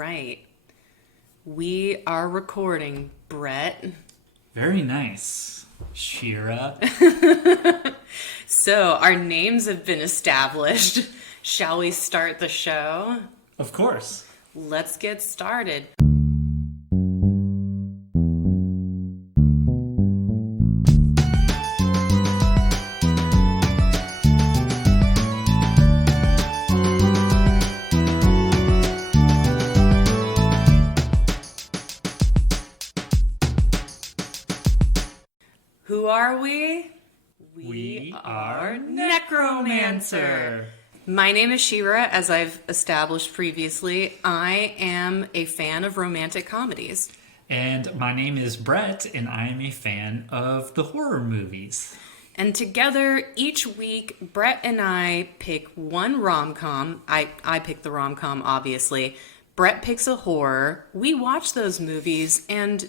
right. We are recording, Bret. Very nice, Shira. So, our names have been established. Shall we start the show? Of course. Let's get started. Who are we? We are Necromancer. My name is Shira, as I've established previously. I am a fan of romantic comedies. And my name is Bret, and I am a fan of the horror movies. And together, each week, Bret and I pick one rom-com. I pick the rom-com, obviously. Bret picks a horror. We watch those movies, and,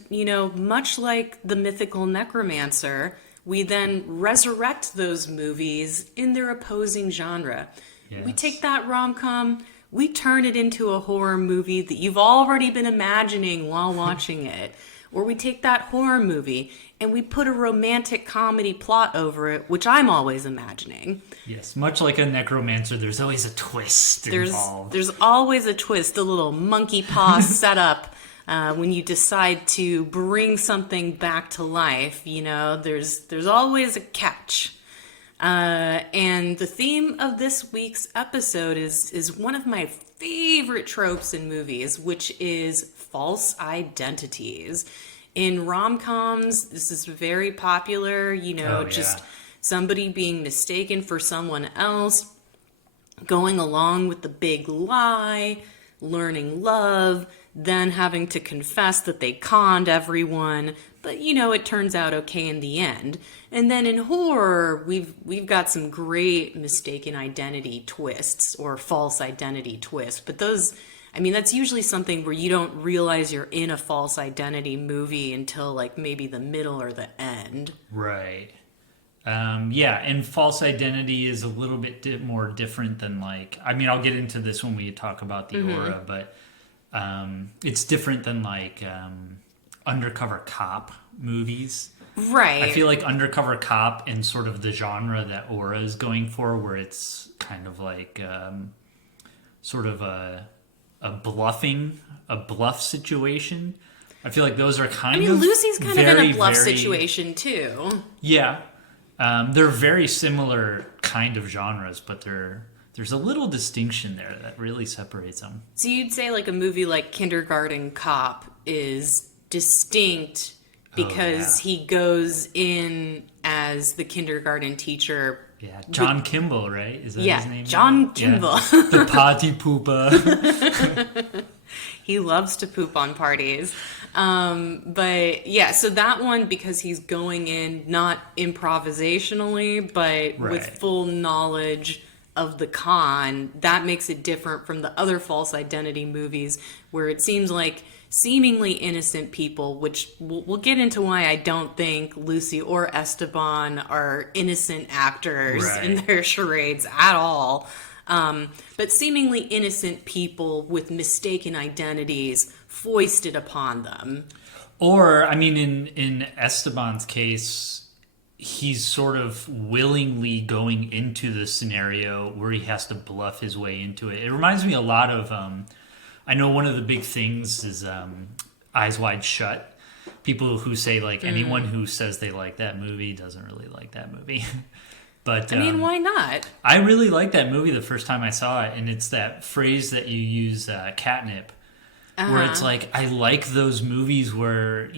much like the mythical Necromancer, we then resurrect those movies in their opposing genre. Yes. We take that rom-com, we turn it into a horror movie that you've already been imagining while watching it. Or we take that horror movie and we put a romantic comedy plot over it, which I'm always imagining. Yes, much like a Necromancer, there's always a twist involved. There's always a twist, a little monkey paw setup. When you decide to bring something back to life, there's always a catch. And the theme of this week's episode is one of my favorite tropes in movies, which is false identities. In rom-coms, this is very popular, just somebody being mistaken for someone else, going along with the big lie, learning love, then having to confess that they conned everyone, but it turns out okay in the end. And then in horror, we've got some great mistaken identity twists or false identity twists, but that's usually something where you don't realize you're in a false identity movie until like maybe the middle or the end. Right. And false identity is a little bit more different than I'll get into this when we talk about the aura, but it's different than undercover cop movies. Right. I feel like undercover cop and sort of the genre that Aura is going for, where it's kind of like sort of a bluff situation. I feel like those are kind of Lucy's kind of in a bluff very, situation too. Yeah. They're very similar kind of genres, but there's a little distinction there that really separates them. So you'd say like a movie like Kindergarten Cop is distinct because he goes in as the kindergarten teacher. Yeah, John Kimball, right? Is that his name? John Kimball. Yeah. The potty pooper. He loves to poop on parties. But yeah, so that one, because he's going in not improvisationally, but with full knowledge of the con, that makes it different from the other false identity movies where it seems like seemingly innocent people, which we'll get into why I don't think Lucy or Esteban are innocent actors in their charades at all. But seemingly innocent people with mistaken identities foisted upon them. Or, in Esteban's case, he's sort of willingly going into the scenario where he has to bluff his way into it. It reminds me a lot of, I know one of the big things is Eyes Wide Shut. People who say, anyone who says they like that movie doesn't really like that movie. But why not? I really liked that movie the first time I saw it, and it's that phrase that you use, catnip, where it's like, I like those movies where,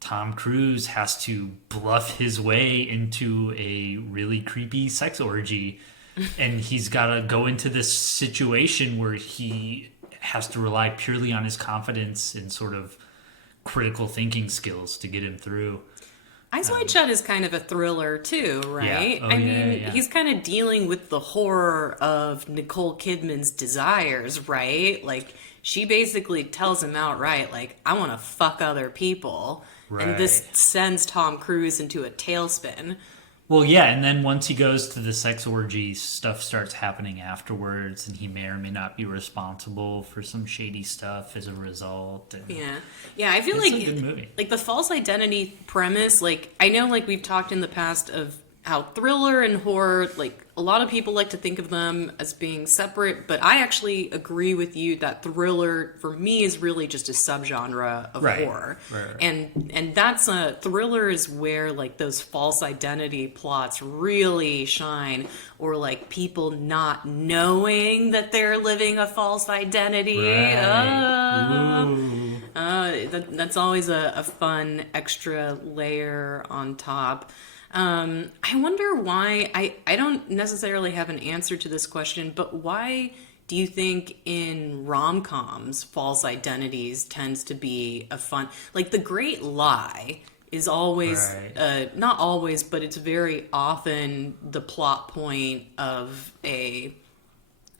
Tom Cruise has to bluff his way into a really creepy sex orgy, and he's got to go into this situation where he has to rely purely on his confidence and sort of critical thinking skills to get him through. Eyes Wide Shut is kind of a thriller too, right? Yeah. He's kind of dealing with the horror of Nicole Kidman's desires, right? Like, she basically tells him outright, I want to fuck other people. Right. And this sends Tom Cruise into a tailspin. Well, yeah, and then once he goes to the sex orgy, stuff starts happening afterwards, and he may or may not be responsible for some shady stuff as a result. And yeah. I feel it's like a good movie. like the false identity premise. Like I know, like we've talked in the past of how thriller and horror, like a lot of people like to think of them as being separate, but I actually agree with you that thriller for me is really just a subgenre of horror. Right. And that's a thriller is where like those false identity plots really shine, or like people not knowing that they're living a false identity. That's always a fun extra layer on top. I wonder why, I don't necessarily have an answer to this question, but why do you think in rom-coms false identities tends to be a fun, like The Great Lie is always, not always, but it's very often the plot point of a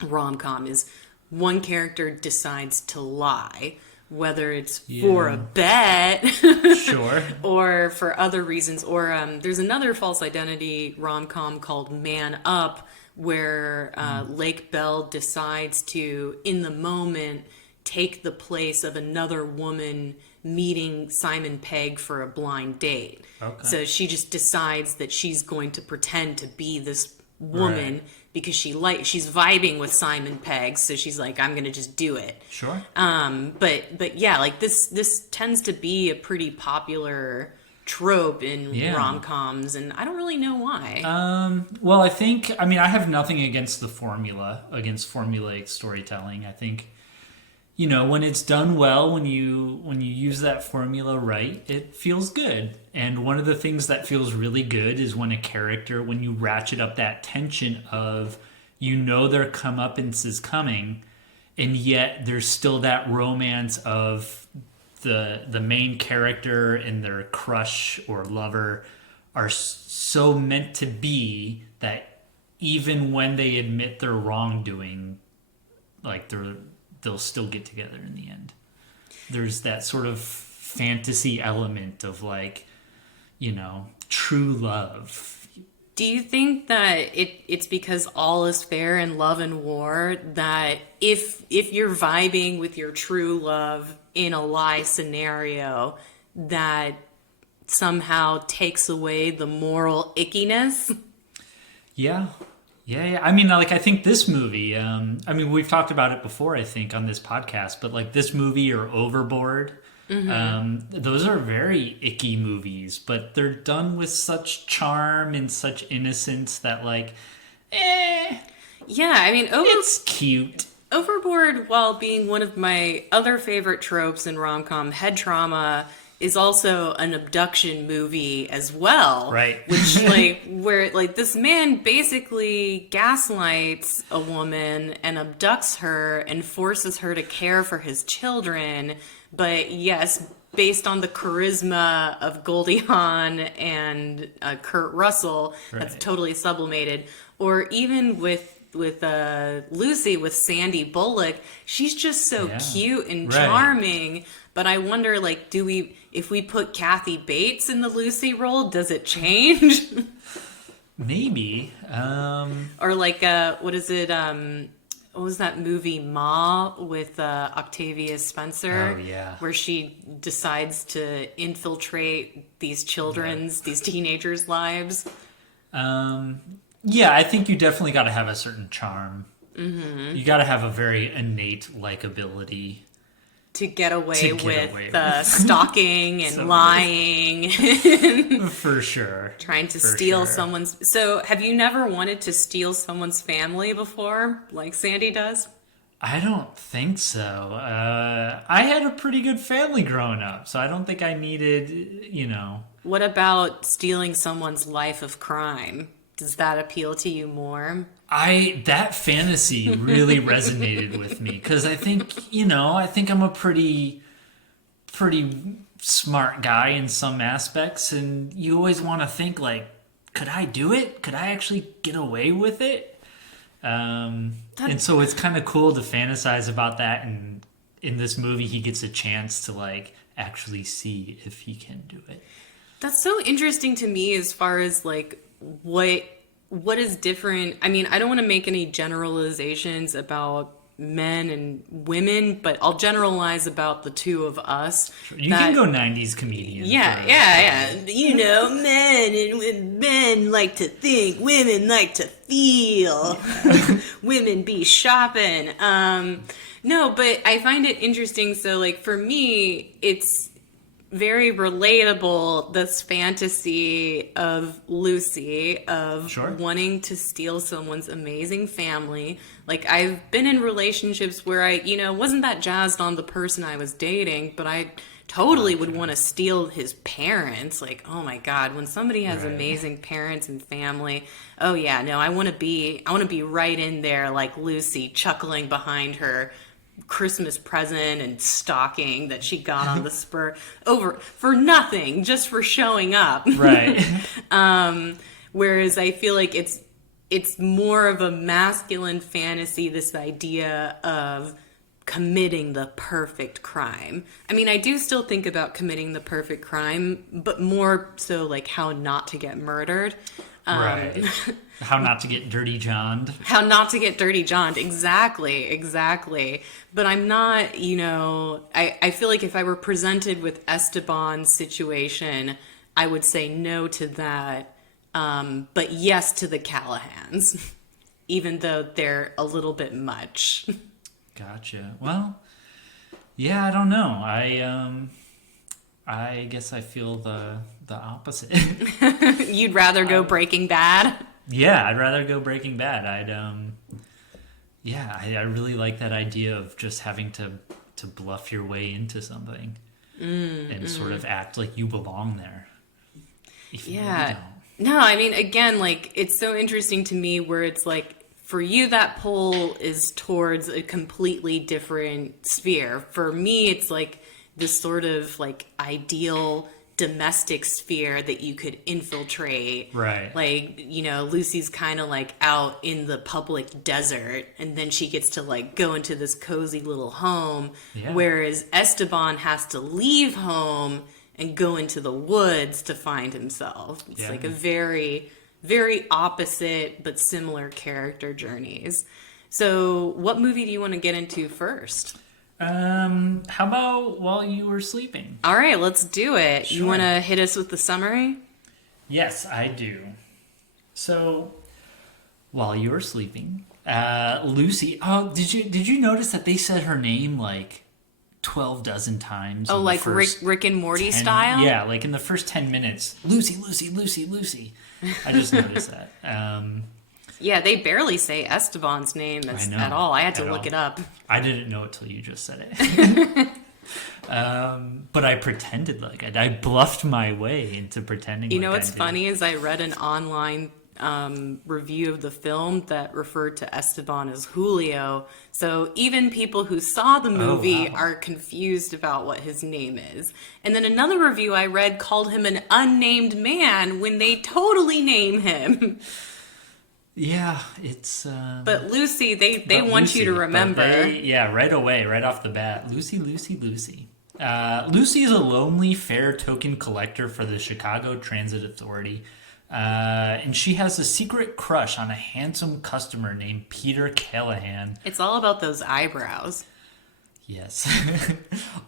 rom-com is one character decides to lie, whether it's for a bet Sure. or for other reasons. Or there's another false identity rom-com called Man Up, where Lake Bell decides to, in the moment, take the place of another woman meeting Simon Pegg for a blind date. Okay. So she just decides that she's going to pretend to be this woman because she's vibing with Simon Pegg, so she's like, I'm gonna just do it. Sure. But yeah, like this tends to be a pretty popular trope in rom-coms, and I don't really know why. Well, I mean, I have nothing against against formulaic storytelling. I think, you know, when it's done well, when you use that formula right, it feels good. And one of the things that feels really good is when when you ratchet up that tension of, you know, their comeuppance is coming, and yet there's still that romance of the main character and their crush or lover are so meant to be that even when they admit their wrongdoing, like they'll still get together in the end. There's that sort of fantasy element of, like, you know, true love. Do you think that it's because all is fair in love and war, that if you're vibing with your true love in a lie scenario, that somehow takes away the moral ickiness? Yeah. I mean, like, I think this movie, I mean, we've talked about it before, I think, on this podcast, but like this movie or Overboard, those are very icky movies, but they're done with such charm and such innocence that, like, Yeah, I mean, it's cute. Overboard, while being one of my other favorite tropes in rom-com, head trauma is also an abduction movie as well. Right. Which, like, where, like, this man basically gaslights a woman and abducts her and forces her to care for his children. But yes, based on the charisma of Goldie Hawn and Kurt Russell, that's totally sublimated. Or even with Lucy, with Sandy Bullock, she's just so cute and charming. But I wonder, like, if we put Kathy Bates in the Lucy role, does it change? Maybe. Or like, what is it? What was that movie, Ma, with Octavia Spencer? Oh, yeah. Where she decides to infiltrate these teenagers' lives. Yeah, I think you definitely got to have a certain charm. Mm-hmm. You got to have a very innate likability to get away with stalking and lying. For sure. Trying to steal someone's... So, have you never wanted to steal someone's family before, like Sandy does? I don't think so. I had a pretty good family growing up, so I don't think I needed, you know... What about stealing someone's life of crime? Does that appeal to you more? That fantasy really resonated with me, because I think I'm a pretty smart guy in some aspects, and you always want to think, like, could I do it? Could I actually get away with it? And so it's kind of cool to fantasize about that, and in this movie he gets a chance to, like, actually see if he can do it. That's so interesting to me as far as, like, what is different. I mean, I don't want to make any generalizations about men and women, but I'll generalize about the two of us. You can go 90s comedian. Yeah. You know, men like to think, women like to feel. Women be shopping. No, but I find it interesting. So, like, for me, it's very relatable, this fantasy of Lucy, of wanting to steal someone's amazing family. Like, I've been in relationships where I, wasn't that jazzed on the person I was dating, but I totally would want to steal his parents. Like, oh my God, when somebody has amazing parents and family, oh yeah, no, I want to be right in there like Lucy, chuckling behind her Christmas present and stocking that she got on the spur for nothing, just for showing up. Right. Whereas I feel like it's more of a masculine fantasy, this idea of committing the perfect crime. I mean, I do still think about committing the perfect crime, but more so like how not to get murdered. Right. How not to get dirty johned. How not to get dirty johned. Exactly. But I'm not, I feel like if I were presented with Esteban's situation, I would say no to that. But yes to the Callahans, even though they're a little bit much. Gotcha. Well, yeah, I don't know. I guess I feel the opposite. You'd rather go Breaking Bad? Yeah, I'd rather go Breaking Bad. I really like that idea of just having to bluff your way into something and sort of act like you belong there. Yeah. No, I mean, again, like, it's so interesting to me where it's like, for you, that pull is towards a completely different sphere. For me, it's like this sort of like ideal domestic sphere that you could infiltrate. Right. Like, Lucy's kind of like out in the public desert, and then she gets to like go into this cozy little home. Yeah. Whereas Esteban has to leave home and go into the woods to find himself. It's like a very, very opposite but similar character journeys. So what movie do you want to get into first? How about While You Were Sleeping? All right, let's do it. Sure. You want to hit us with the summary? Yes, I do. So, While You Were Sleeping, Lucy. Oh, did you notice that they said her name like 12 dozen times? Oh, like Rick and Morty style? Yeah, like in the first 10 minutes. Lucy, Lucy, Lucy, Lucy. I just noticed that. Yeah, they barely say Esteban's name at all. I had to look it up. I didn't know it till you just said it. But I pretended like it. I bluffed my way into pretending. You know what's funny is I read an online review of the film that referred to Esteban as Julio. So even people who saw the movie are confused about what his name is. And then another review I read called him an unnamed man when they totally name him. Yeah, it's... but Lucy, they want Lucy, you to remember. Right away, right off the bat. Lucy, Lucy, Lucy. Lucy is a lonely, fair token collector for the Chicago Transit Authority. And she has a secret crush on a handsome customer named Peter Gallagher. It's all about those eyebrows. Yes.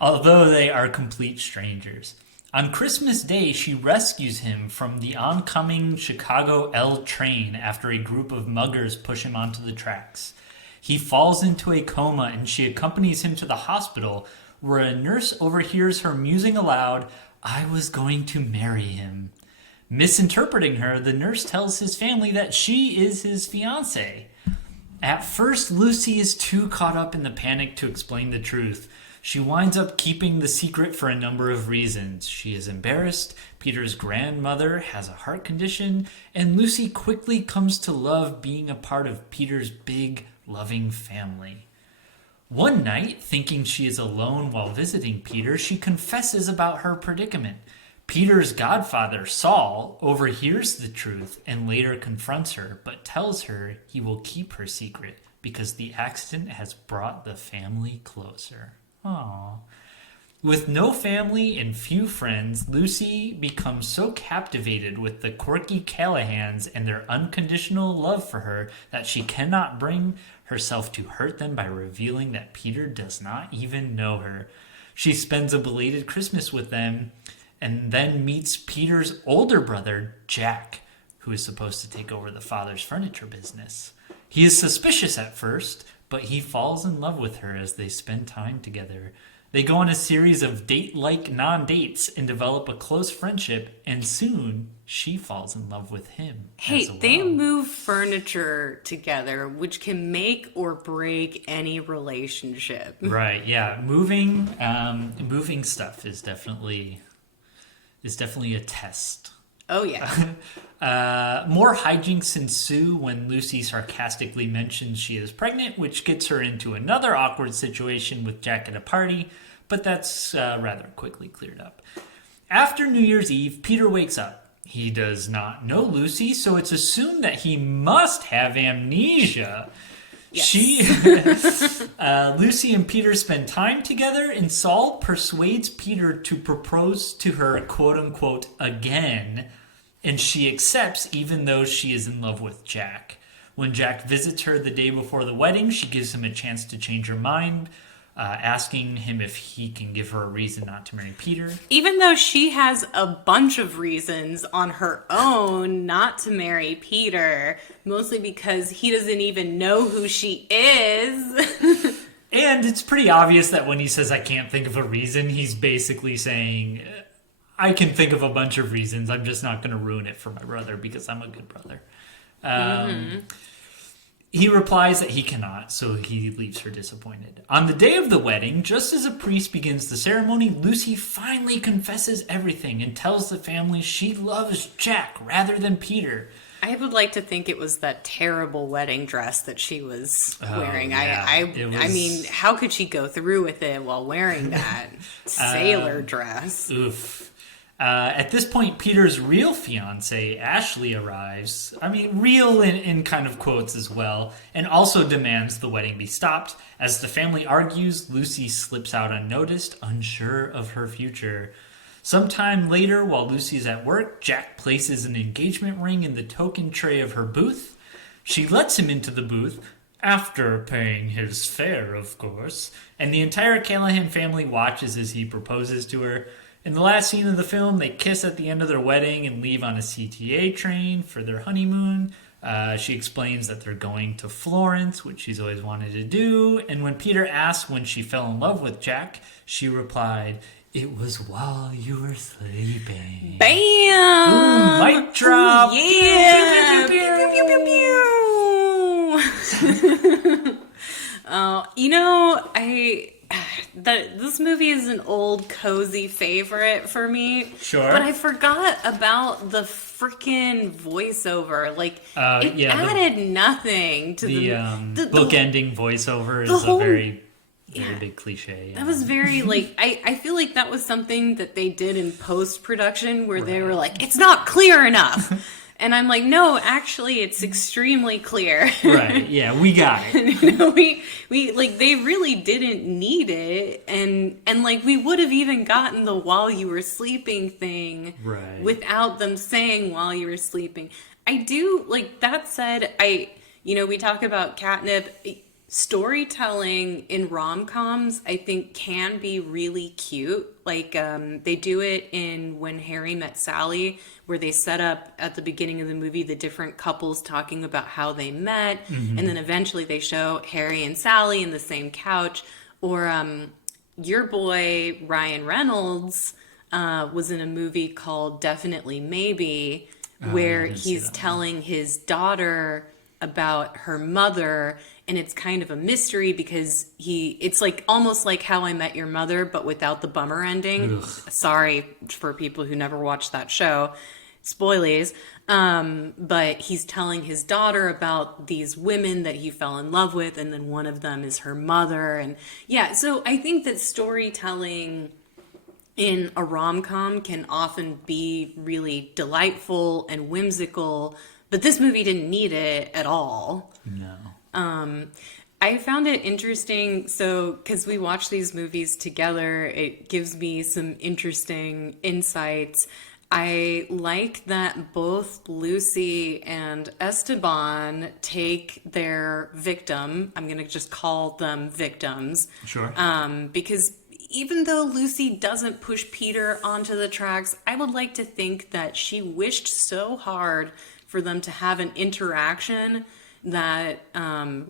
Although they are complete strangers. On Christmas Day, she rescues him from the oncoming Chicago L train after a group of muggers push him onto the tracks. He falls into a coma and she accompanies him to the hospital, where a nurse overhears her musing aloud, "I was going to marry him." Misinterpreting her, the nurse tells his family that she is his fiance. At first, Lucy is too caught up in the panic to explain the truth. She winds up keeping the secret for a number of reasons. She is embarrassed, Peter's grandmother has a heart condition, and Lucy quickly comes to love being a part of Peter's big, loving family. One night, thinking she is alone while visiting Peter, she confesses about her predicament. Peter's godfather, Saul, overhears the truth and later confronts her, but tells her he will keep her secret because the accident has brought the family closer. Aww. With no family and few friends, Lucy becomes so captivated with the quirky Callahans and their unconditional love for her that she cannot bring herself to hurt them by revealing that Peter does not even know her. She spends a belated Christmas with them and then meets Peter's older brother, Jack, who is supposed to take over the father's furniture business. He is suspicious at first, but he falls in love with her as they spend time together. They go on a series of date-like non-dates and develop a close friendship, and soon she falls in love with him. Hey, as well. they move furniture together, which can make or break any relationship. Right, yeah. Moving stuff is definitely a test. Oh, yeah. More hijinks ensue when Lucy sarcastically mentions she is pregnant, which gets her into another awkward situation with Jack at a party, but that's rather quickly cleared up. After New Year's Eve, Peter wakes up. He does not know Lucy, so it's assumed that he must have amnesia. Yes. Lucy and Peter spend time together, and Saul persuades Peter to propose to her, quote-unquote, again, and she accepts even though she is in love with Jack. When Jack visits her the day before the wedding, she gives him a chance to change her mind, asking him if he can give her a reason not to marry Peter. Even though she has a bunch of reasons on her own not to marry Peter, mostly because he doesn't even know who she is. And it's pretty obvious that when he says, I can't think of a reason, he's basically saying, I can think of a bunch of reasons. I'm just not going to ruin it for my brother because I'm a good brother. He replies that he cannot, so he leaves her disappointed. On the day of the wedding, just as a priest begins the ceremony, Lucy finally confesses everything and tells the family she loves Jack rather than Peter. I would like to think it was that terrible wedding dress that she was wearing. Yeah. I mean, how could she go through with it while wearing that sailor dress? Oof. At this point, Peter's real fiance, Ashley, arrives. I mean, real in kind of quotes as well, and also demands the wedding be stopped. As the family argues, Lucy slips out unnoticed, unsure of her future. Sometime later, while Lucy's at work, Jack places an engagement ring in the token tray of her booth. She lets him into the booth, after paying his fare, of course, and the entire Callahan family watches as he proposes to her. In the last scene of the film, they kiss at the end of their wedding and leave on a CTA train for their honeymoon. She explains that they're going to Florence, which she's always wanted to do. And when Peter asks when she fell in love with Jack, she replied, "It was while you were sleeping." Bam! Boom, mic drop. Ooh, yeah! Pew, pew, pew, pew, pew. You know, this movie is an old cozy favorite for me. Sure. But I forgot about the freaking voiceover. Like, it added nothing to the bookending voiceover is whole, a very big cliche. That was very, like, I feel like that was something that they did in post-production where they were like, it's not clear enough. And I'm like, no, actually, it's extremely clear. Right, yeah, we got it. You know, we like, they really didn't need it. And like, we would have even gotten the while you were sleeping thing without them saying while you were sleeping. I do, like, that said, we talk about catnip. Storytelling in rom-coms, I think, can be really cute. Like, they do it in When Harry Met Sally, where they set up at the beginning of the movie the different couples talking about how they met, and then eventually they show Harry and Sally in the same couch. Or your boy Ryan Reynolds was in a movie called Definitely Maybe, where he's telling his daughter about her mother, and it's kind of a mystery because it's like almost like How I Met Your Mother, but without the bummer ending. Ugh. Sorry for people who never watched that show. Spoilies. But he's telling his daughter about these women that he fell in love with, and then one of them is her mother. And yeah, so I think that storytelling in a rom-com can often be really delightful and whimsical, but this movie didn't need it at all. No. I found it interesting. So, because we watch these movies together, it gives me some interesting insights. I like that both Lucy and Esteban take their victim. I'm going to just call them victims. Sure. Because even though Lucy doesn't push Peter onto the tracks, I would like to think that she wished so hard for them to have an interaction that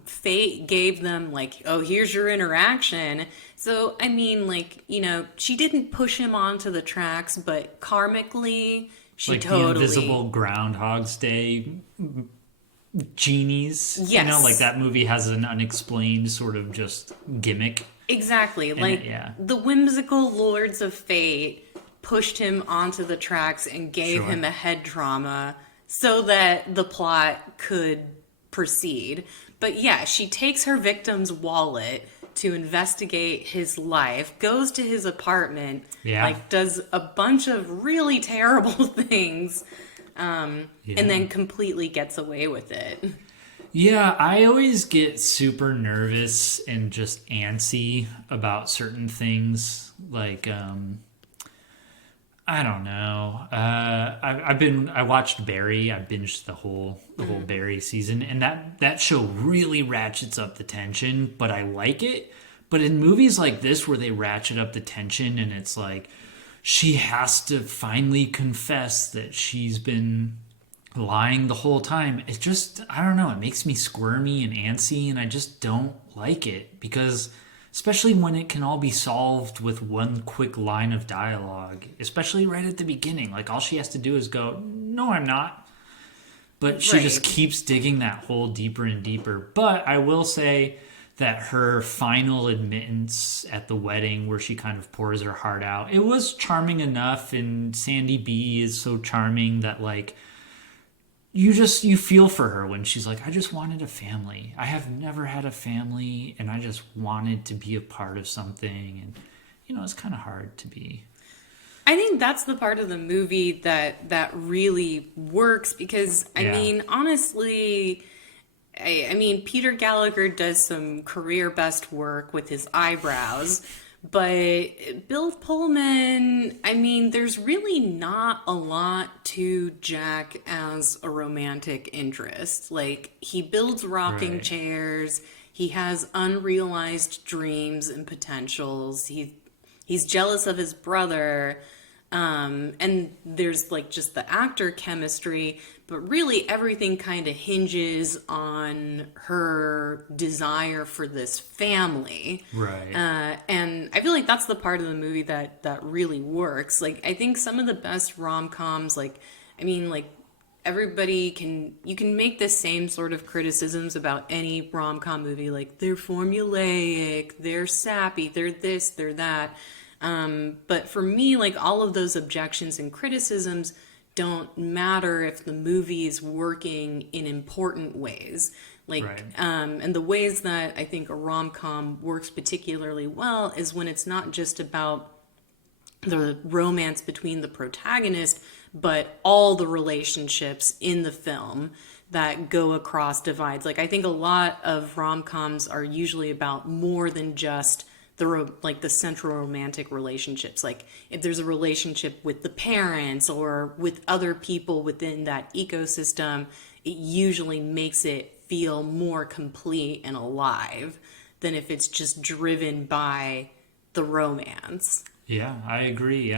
fate gave them, like, oh, here's your interaction. So, I mean, like, you know, she didn't push him onto the tracks, but karmically, she like totally... the invisible Groundhog's Day genies. Yes. You know, like that movie has an unexplained sort of just gimmick. Exactly. Like, the whimsical lords of fate pushed him onto the tracks and gave him a head trauma so that the plot could proceed. But yeah, she takes her victim's wallet to investigate his life, goes to his apartment, like does a bunch of really terrible things, and then completely gets away with it. Yeah, I always get super nervous and just antsy about certain things. Like, I don't know. I watched Barry. I binged the whole Barry season, and that show really ratchets up the tension. But I like it. But in movies like this, where they ratchet up the tension, and it's like she has to finally confess that she's been lying the whole time. It just, I don't know. It makes me squirmy and antsy, and I just don't like it because. Especially when it can all be solved with one quick line of dialogue, especially right at the beginning. Like, all she has to do is go, no, I'm not. But she just keeps digging that hole deeper and deeper. But I will say that her final admittance at the wedding, where she kind of pours her heart out, it was charming enough. And Sandy B is so charming that, like, you feel for her when she's like, I just wanted a family. I have never had a family, and I just wanted to be a part of something. And, you know, it's kind of hard to be. I think that's the part of the movie that really works because, I mean, honestly, I mean, Peter Gallagher does some career best work with his eyebrows. But Bill Pullman, I mean, there's really not a lot to Jack as a romantic interest. Like, he builds rocking chairs. He has unrealized dreams and potentials. He's jealous of his brother. And there's, like, just the actor chemistry. But really, everything kind of hinges on her desire for this family. Right. And I feel like that's the part of the movie that really works. Like, I think some of the best rom-coms, like, I mean, like, you can make the same sort of criticisms about any rom-com movie. Like, they're formulaic, they're sappy, they're this, they're that. But for me, like, all of those objections and criticisms don't matter if the movie is working in important ways. Like, and the ways that I think a rom-com works particularly well is when it's not just about the romance between the protagonist, but all the relationships in the film that go across divides. Like, I think a lot of rom-coms are usually about more than just the central romantic relationships. Like, if there's a relationship with the parents or with other people within that ecosystem, it usually makes it feel more complete and alive than if it's just driven by the romance. Yeah, I agree.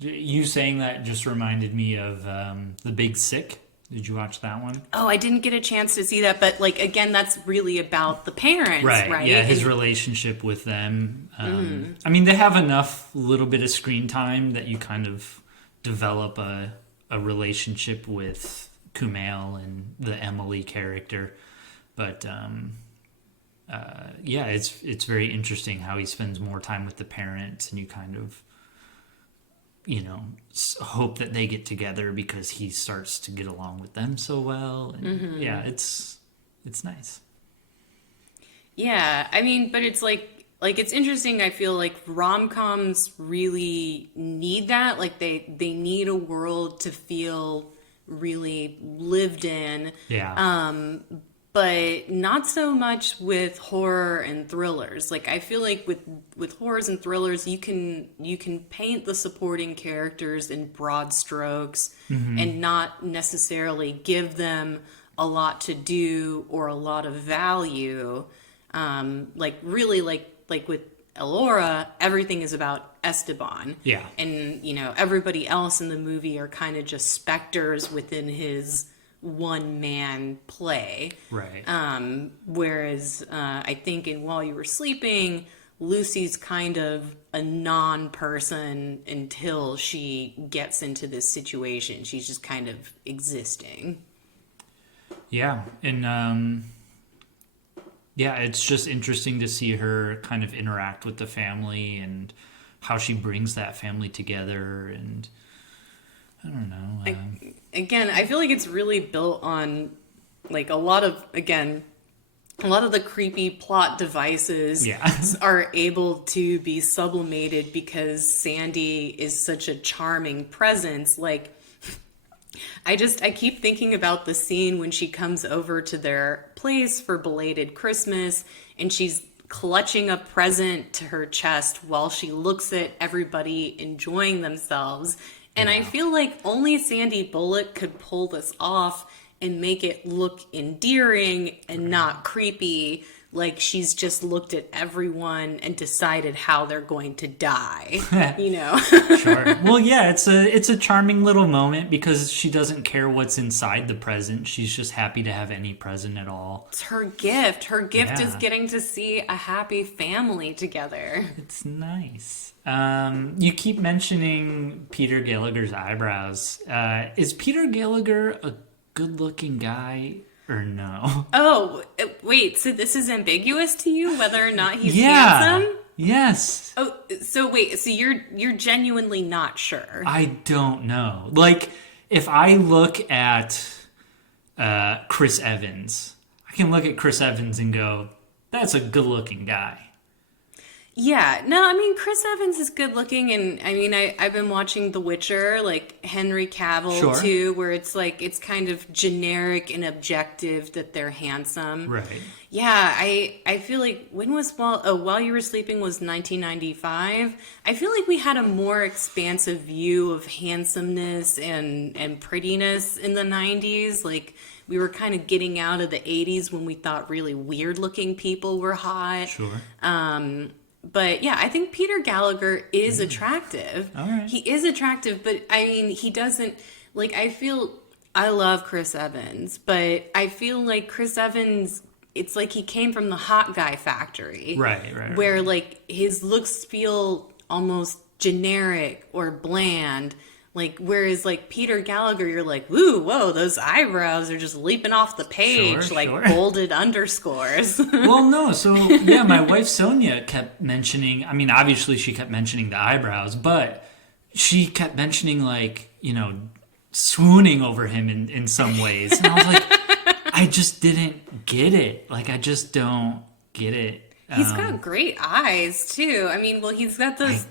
You saying that just reminded me of The Big Sick. Did you watch that one? Oh, I didn't get a chance to see that, but, like, again, that's really about the parents, right? Yeah, his relationship with them. I mean, they have enough little bit of screen time that you kind of develop a relationship with Kumail and the Emily character. But yeah, it's very interesting how he spends more time with the parents, and you kind of, you know, hope that they get together because he starts to get along with them so well. And yeah, it's nice. Yeah, I mean, but it's like it's interesting. I feel like rom-coms really need that. Like, they need a world to feel really lived in. Yeah. but not so much with horror and thrillers. Like, I feel like with horrors and thrillers, you can paint the supporting characters in broad strokes and not necessarily give them a lot to do or a lot of value. Like with Elora, everything is about Esteban. Yeah. And, everybody else in the movie are kind of just specters within his one-man play. Right. Whereas I think in While You Were Sleeping, Lucy's kind of a non-person until she gets into this situation. She's just kind of existing. Yeah. And it's just interesting to see her kind of interact with the family and how she brings that family together. And I don't know. Again, I feel like it's really built on like a lot of the creepy plot devices are able to be sublimated because Sandy is such a charming presence. Like, I keep thinking about the scene when she comes over to their place for belated Christmas and she's clutching a present to her chest while she looks at everybody enjoying themselves. And I feel like only Sandy Bullock could pull this off and make it look endearing and not creepy, like she's just looked at everyone and decided how they're going to die, Sure. Well, yeah, it's a charming little moment because she doesn't care what's inside the present. She's just happy to have any present at all. It's her gift. Her gift is getting to see a happy family together. It's nice. You keep mentioning Peter Gallagher's eyebrows. Is Peter Gallagher a good-looking guy or no? Oh, wait, so this is ambiguous to you whether or not he's handsome? Yes. Oh, so wait, so you're genuinely not sure? I don't know. Like, if I look at Chris Evans, I can look at Chris Evans and go, that's a good-looking guy. Yeah, no, I mean, Chris Evans is good looking, and I mean, I've been watching The Witcher, like Henry Cavill too, where it's like, it's kind of generic and objective that they're handsome. Right. Yeah, I feel like, While You Were Sleeping was 1995. I feel like we had a more expansive view of handsomeness and prettiness in the 90s. Like, we were kind of getting out of the 80s when we thought really weird looking people were hot. Sure. But yeah, I think Peter Gallagher is attractive. All right. He is attractive, but I mean, he doesn't, like, I love Chris Evans, but I feel like Chris Evans, it's like he came from the hot guy factory. Right. Where, like, his looks feel almost generic or bland. Like, whereas, like, Peter Gallagher, you're like, whoa, those eyebrows are just leaping off the page, like bolded underscores. Well, no, so, yeah, my wife Sonia kept mentioning, I mean, obviously she kept mentioning the eyebrows, but she kept mentioning, like, swooning over him in some ways. And I was like, I just didn't get it. Like, I just don't get it. He's got great eyes, too. I mean, well, he's got those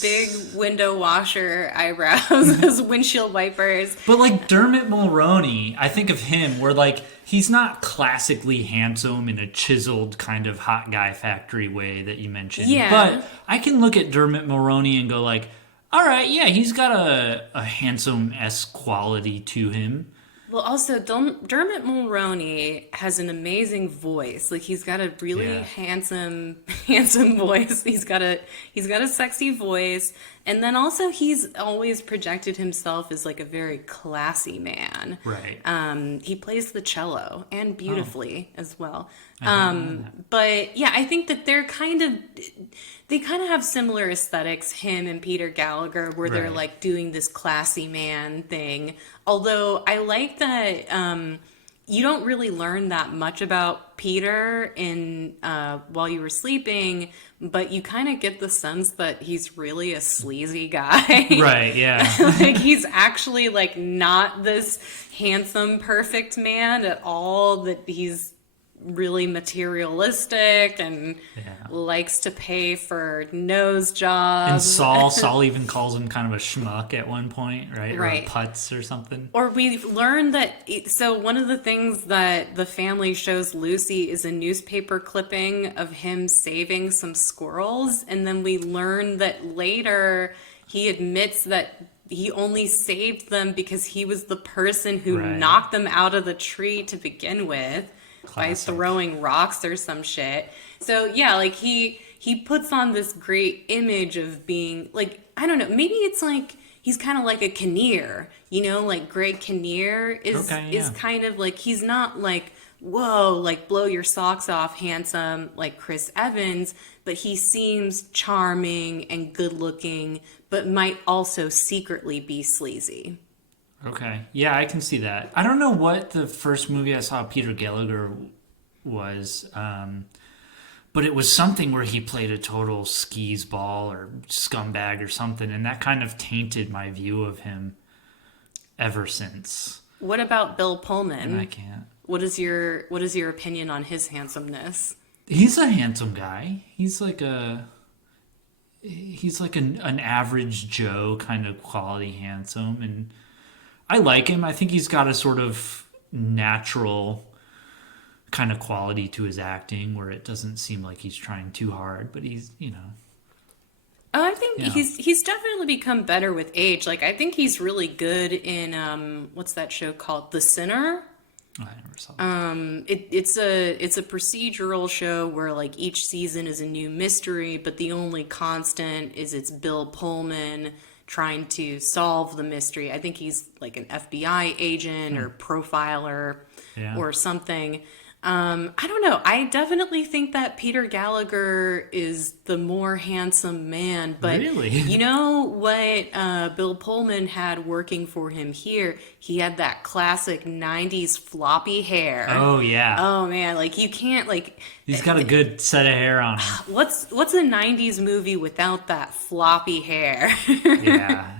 big window washer eyebrows, those windshield wipers. But, like, Dermot Mulroney, I think of him where, like, he's not classically handsome in a chiseled kind of hot guy factory way that you mentioned. Yeah. But I can look at Dermot Mulroney and go, like, all right, yeah, he's got a handsome-esque quality to him. Well, also, Dermot Mulroney has an amazing voice. Like, he's got a really handsome voice. He's got a sexy voice, and then also he's always projected himself as like a very classy man. Right. He plays the cello and beautifully as well. But yeah, I think that they kind of have similar aesthetics, him and Peter Gallagher, where they're like doing this classy man thing. Although I like that you don't really learn that much about Peter in While You Were Sleeping, but you kind of get the sense that he's really a sleazy guy. Right, yeah. Like, he's actually like not this handsome, perfect man at all, that he's really materialistic and likes to pay for nose jobs. And Saul even calls him kind of a schmuck at one point, right? Or a putz or something. Or we've learned that, so one of the things that the family shows Lucy is a newspaper clipping of him saving some squirrels. And then we learn that later he admits that he only saved them because he was the person who knocked them out of the tree to begin with. By throwing rocks or some shit. So yeah, like he puts on this great image of being like, I don't know, maybe it's like he's kind of like a Kinnear, you know, like Greg Kinnear is kind of like, he's not like, whoa, like blow your socks off handsome like Chris Evans, but he seems charming and good looking, but might also secretly be sleazy. Okay. Yeah, I can see that. I don't know what the first movie I saw Peter Gallagher was, but it was something where he played a total skis ball or scumbag or something, and that kind of tainted my view of him ever since. What about Bill Pullman? And I can't. What is your opinion on his handsomeness? He's a handsome guy. He's like an average Joe kind of quality handsome, and I like him. I think he's got a sort of natural kind of quality to his acting where it doesn't seem like he's trying too hard, but he's, you know. Oh, I think he's definitely become better with age. Like, I think he's really good in, what's that show called? The Sinner? Oh, I never saw that. It's a procedural show where like each season is a new mystery, but the only constant is it's Bill Pullman trying to solve the mystery. I think he's like an FBI agent or profiler or something. I don't know. I definitely think that Peter Gallagher is the more handsome man. But really? You know what Bill Pullman had working for him here? He had that classic 90s floppy hair. Oh, yeah. Oh, man. Like, you can't, like... He's got a good set of hair on him. What's a 90s movie without that floppy hair? Yeah.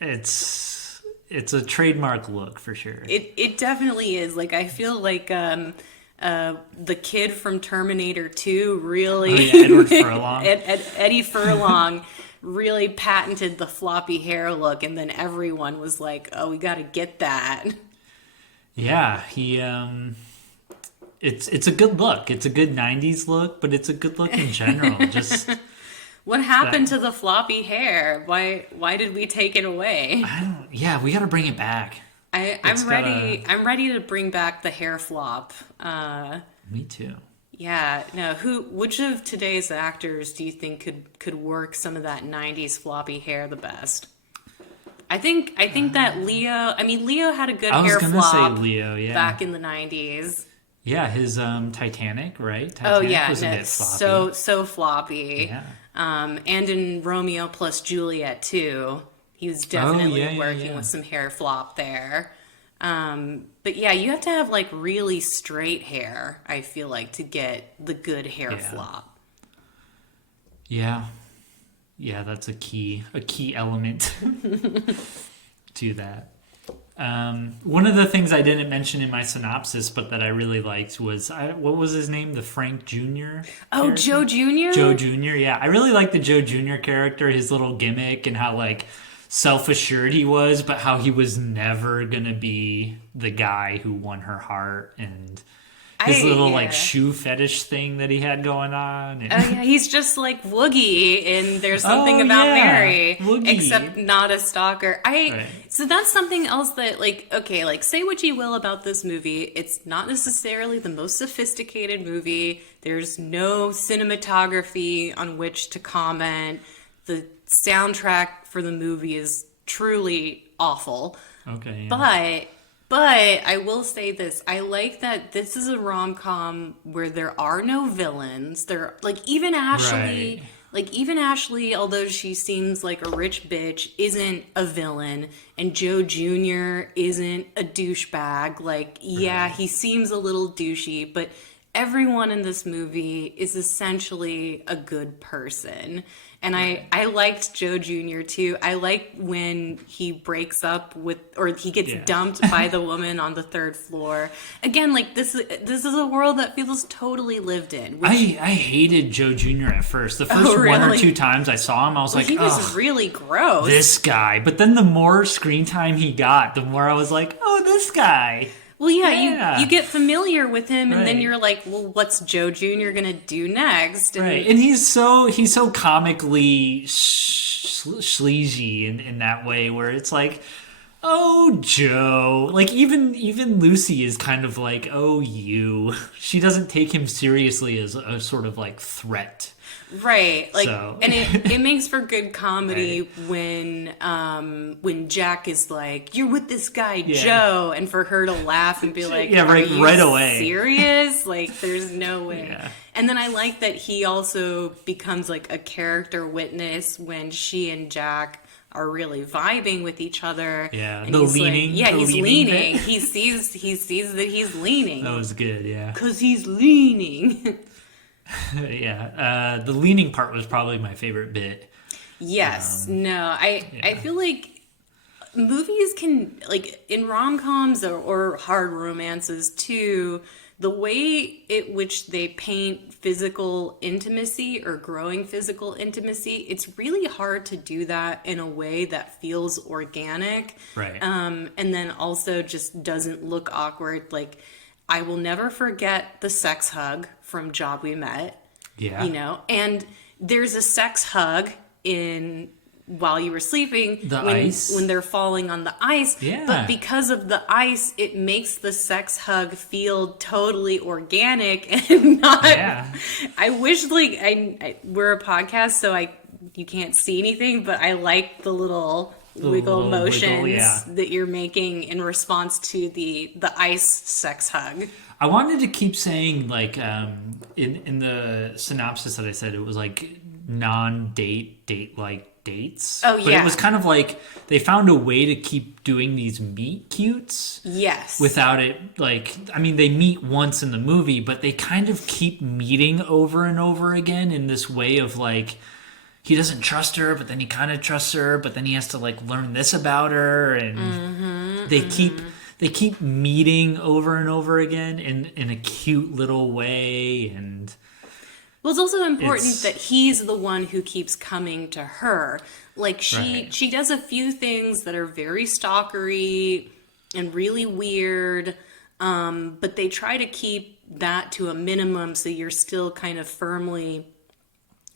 It's a trademark look for sure. It definitely is. Like, I feel like the kid from Terminator 2 really... Oh, yeah, Edward Furlong. Eddie Furlong really patented the floppy hair look, and then everyone was like, oh, we got to get that. Yeah, he... It's a good look. It's a good 90s look, but it's a good look in general. Just... What happened to the floppy hair? Why did we take it away? Yeah, we got to bring it back. I'm ready to bring back the hair flop. Me too. Yeah. No. Which of today's actors do you think could work some of that '90s floppy hair the best? I think that Leo. I mean, Leo had a good hair flop. I was gonna say Leo. Yeah. Back in the '90s. Yeah, his Titanic, right? Titanic was a bit floppy. So floppy. Yeah. And in Romeo plus Juliet too. He was definitely working with some hair flop there. But yeah, you have to have like really straight hair, I feel like, to get the good hair flop. Yeah. Yeah, that's a key element to that. One of the things I didn't mention in my synopsis, but that I really liked was, what was his name? The Frank Jr.? Oh, character? Joe Jr.? Joe Jr., yeah. I really liked the Joe Jr. character, his little gimmick, and how, like, self-assured he was, but how he was never gonna be the guy who won her heart, and his little like shoe fetish thing that he had going on. And... Oh yeah, he's just like Woogie, and there's something about Mary, Woogie. Except not a stalker. So that's something else that like, okay, like say what you will about this movie, it's not necessarily the most sophisticated movie. There's no cinematography on which to comment. The soundtrack for the movie is truly awful. Okay. Yeah. But I will say this. I like that this is a rom-com where there are no villains. There, like even Ashley, although she seems like a rich bitch, isn't a villain, and Joe Jr. isn't a douchebag. Like, yeah, he seems a little douchey, but everyone in this movie is essentially a good person. And I liked Joe Jr. too. I like when he breaks up with, or he gets dumped by the woman on the third floor. Again, like this is a world that feels totally lived in. I hated Joe Jr. at first. The first one or two times I saw him, I was like, he was really gross. This guy. But then the more screen time he got, the more I was like, oh, this guy. Well, yeah. You get familiar with him, and then Right. you're like, well, what's Joe Jr. gonna do next? And, Right, and he's so comically sleazy in that way, where it's like, oh, Joe. Like even Lucy is kind of like, oh, you. She doesn't take him seriously as a sort of like threat. Right, like, So. and it makes for good comedy when Jack is like, "You're with this guy Joe," and for her to laugh and be like, right "Are you away. serious? Like, there's no way." Yeah. And then I like that he also becomes like a character witness when she and Jack are really vibing with each other. Yeah, and the he's leaning. Like, he's leaning. bit. He sees that he's leaning. That was good. Yeah. Because he's leaning. Yeah, the leaning part was probably my favorite bit. Yes. I feel like movies can, like, in rom-coms or hard romances too, the way in which they paint physical intimacy or growing physical intimacy, it's really hard to do that in a way that feels organic. Right. And then also just doesn't look awkward. Like, I will never forget the sex hug from Job We Met. Yeah. You know, and there's a sex hug in While You Were Sleeping when they're falling on the ice. Yeah. But because of the ice, it makes the sex hug feel totally organic and not. Yeah. I wish we're a podcast, so you can't see anything, but I like the little wiggle motions that you're making in response to the ice sex hug. I wanted to keep saying, like, in the synopsis that I said, it was like date-like dates. Oh, But it was kind of like they found a way to keep doing these meet cutes. Yes. Without it, like, I mean, they meet once in the movie, but they kind of keep meeting over and over again in this way of, like, he doesn't trust her, but then he kind of trusts her, but then he has to, like, learn this about her, and they keep meeting over and over again in a cute little way. And well, it's also important that he's the one who keeps coming to her. Like, she does a few things that are very stalkery and really weird, but they try to keep that to a minimum so you're still kind of firmly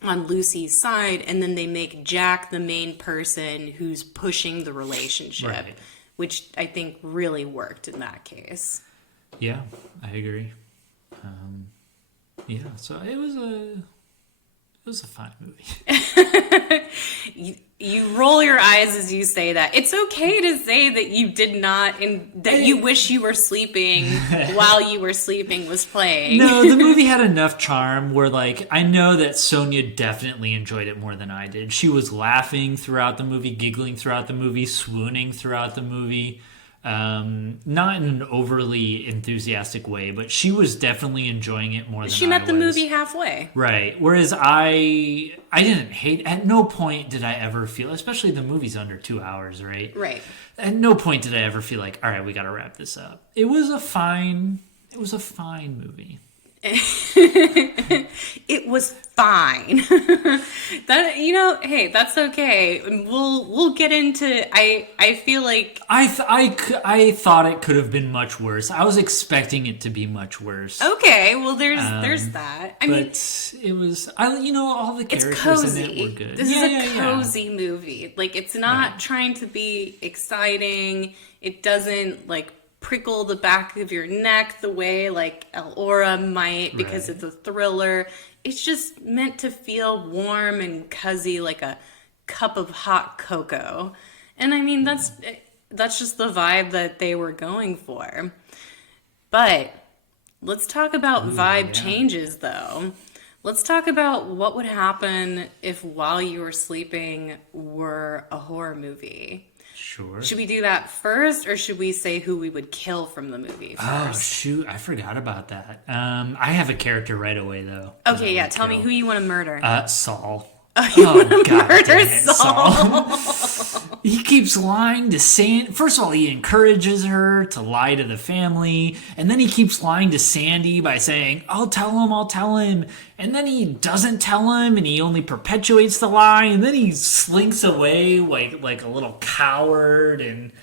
on Lucy's side, and then they make Jack the main person who's pushing the relationship, which I think really worked in that case. Yeah, I agree. Yeah, so it was a fine movie. You roll your eyes as you say that. It's okay to say that you did not, and that you wish you were sleeping while you were sleeping was playing. No, the movie had enough charm where, like, I know that Sonia definitely enjoyed it more than I did. She was laughing throughout the movie, giggling throughout the movie, swooning throughout the movie. Not in an overly enthusiastic way, but she was definitely enjoying it more than I was. She met the movie halfway. Right. Whereas I didn't hate, at no point did I ever feel, especially the movie's under 2 hours, right? Right. At no point did I ever feel like, all right, we got to wrap this up. It was a fine movie. It was fine. That, hey, that's okay. We'll get into. I feel like I thought it could have been much worse. I was expecting it to be much worse. okay. Well, there's that. I mean, it was. All the it's characters in cozy. it were good. This is a cozy movie. Like, it's not trying to be exciting. It doesn't, like, prickle the back of your neck the way, like, El Aura might, because it's a thriller. It's just meant to feel warm and cozy, like a cup of hot cocoa. And I mean, that's just the vibe that they were going for. But let's talk about vibe changes, though. Let's talk about what would happen if While You Were Sleeping were a horror movie. Sure. Should we do that first, or should we say who we would kill from the movie first? Oh, shoot. I forgot about that. I have a character right away, though. Okay, yeah. Tell me who you want to murder. Saul. Oh, God murder dang it, Saul. He keeps lying to Sandy. First of all, he encourages her to lie to the family. And then he keeps lying to Sandy by saying, I'll tell him. And then he doesn't tell him, and he only perpetuates the lie. And then he slinks away like a little coward. And,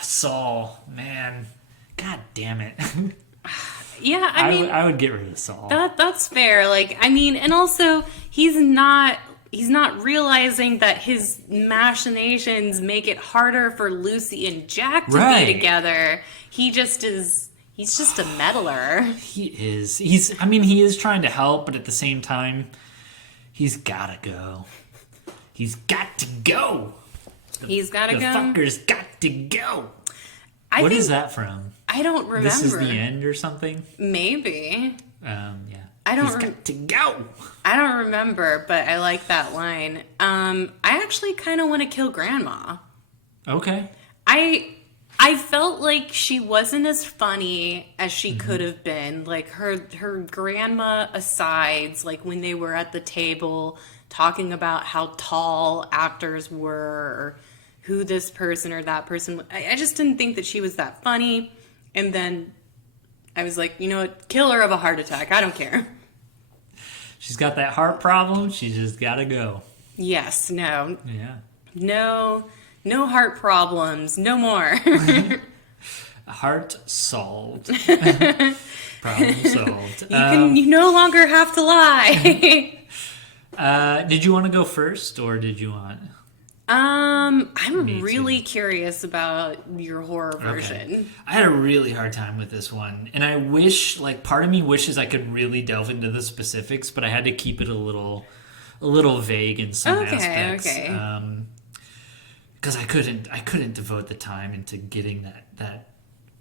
Saul, man. God damn it. Yeah, I mean, I would get rid of Saul. That's fair. Like, I mean, and also he's not realizing that his machinations make it harder for Lucy and Jack to be together. He's just a meddler. He is. He is trying to help, but at the same time, he's gotta go. He's got to go. He's gotta go. The fucker's got to go. What is that from? I don't remember. This is the end or something? Maybe. Yeah. He's got to go. I don't remember, but I like that line. I actually kind of want to kill Grandma. Okay. I felt like she wasn't as funny as she could have been. Like her grandma asides, like when they were at the table talking about how tall actors were, or who this person or that person. I just didn't think that she was that funny. And then I was like, you know what? Kill her of a heart attack. I don't care. She's got that heart problem. She's just got to go. Yes. No. Yeah. No heart problems. No more. Heart solved. Problem solved. You no longer have to lie. Did you want to go first, or did you want... I'm really curious about your horror version. Okay. I had a really hard time with this one, and I wish, like, part of me wishes I could really delve into the specifics, but I had to keep it a little vague in some aspects. Okay. Because I couldn't devote the time into getting that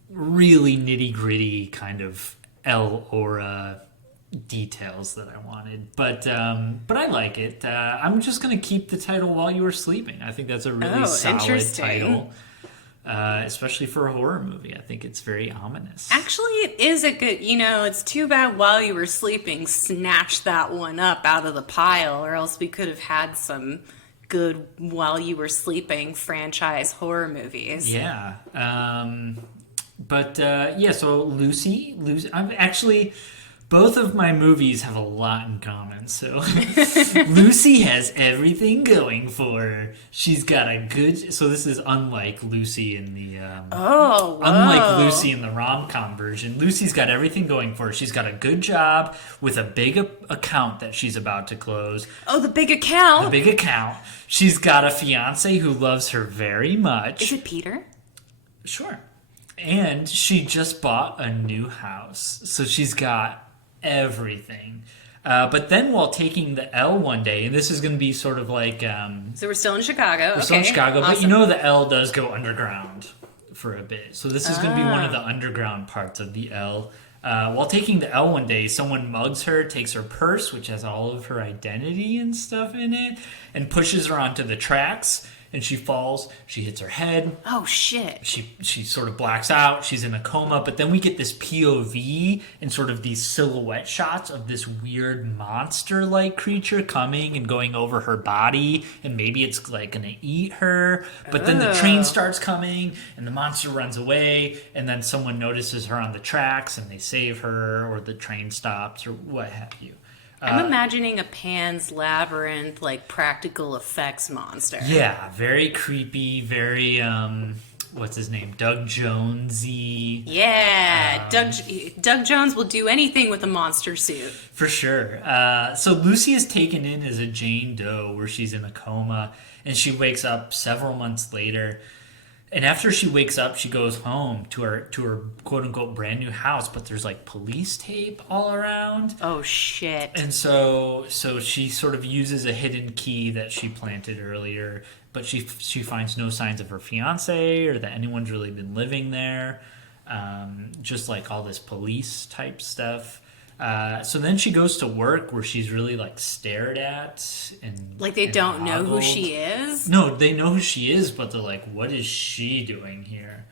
really nitty gritty kind of El Aura details that I wanted, but I like it. I'm just gonna keep the title While You Were Sleeping. I think that's a really solid title, especially for a horror movie. I think it's very ominous. Actually, it is a good. It's too bad While You Were Sleeping snatched that one up out of the pile, or else we could have had some good While You Were Sleeping franchise horror movies. Yeah. So Lucy. I'm actually. Both of my movies have a lot in common. So Lucy has everything going for her. She's got a good... So this is unlike Lucy in the... Unlike Lucy in the rom-com version. Lucy's got everything going for her. She's got a good job with a big account that she's about to close. Oh, the big account. The big account. She's got a fiance who loves her very much. Is it Peter? Sure. And she just bought a new house. So she's got... everything. But then while taking the L one day, and this is going to be sort of like... so we're still in Chicago. We're still in Chicago, awesome. But the L does go underground for a bit. So this is going to be one of the underground parts of the L. While taking the L one day, someone mugs her, takes her purse, which has all of her identity and stuff in it, and pushes her onto the tracks. And she falls, she hits her head. Oh, shit. She sort of blacks out, she's in a coma, but then we get this POV and sort of these silhouette shots of this weird monster-like creature coming and going over her body, and maybe it's like gonna eat her. But then the train starts coming, and the monster runs away, and then someone notices her on the tracks, and they save her, or the train stops, or what have you. I'm imagining a Pan's Labyrinth, like, practical effects monster. Yeah, very creepy, very, what's his name? Doug Jonesy. Yeah, Doug Jones will do anything with a monster suit. For sure. So Lucy is taken in as a Jane Doe, where she's in a coma, and she wakes up several months later. And after she wakes up, she goes home to her quote-unquote brand new house, but there's like police tape all around. Oh, shit. And so she sort of uses a hidden key that she planted earlier, but she finds no signs of her fiance or that anyone's really been living there. Just like all this police type stuff. So then she goes to work where she's really like stared at and Like they don't know who ogled. she is? No, they know who she is, but they're like, what is she doing here?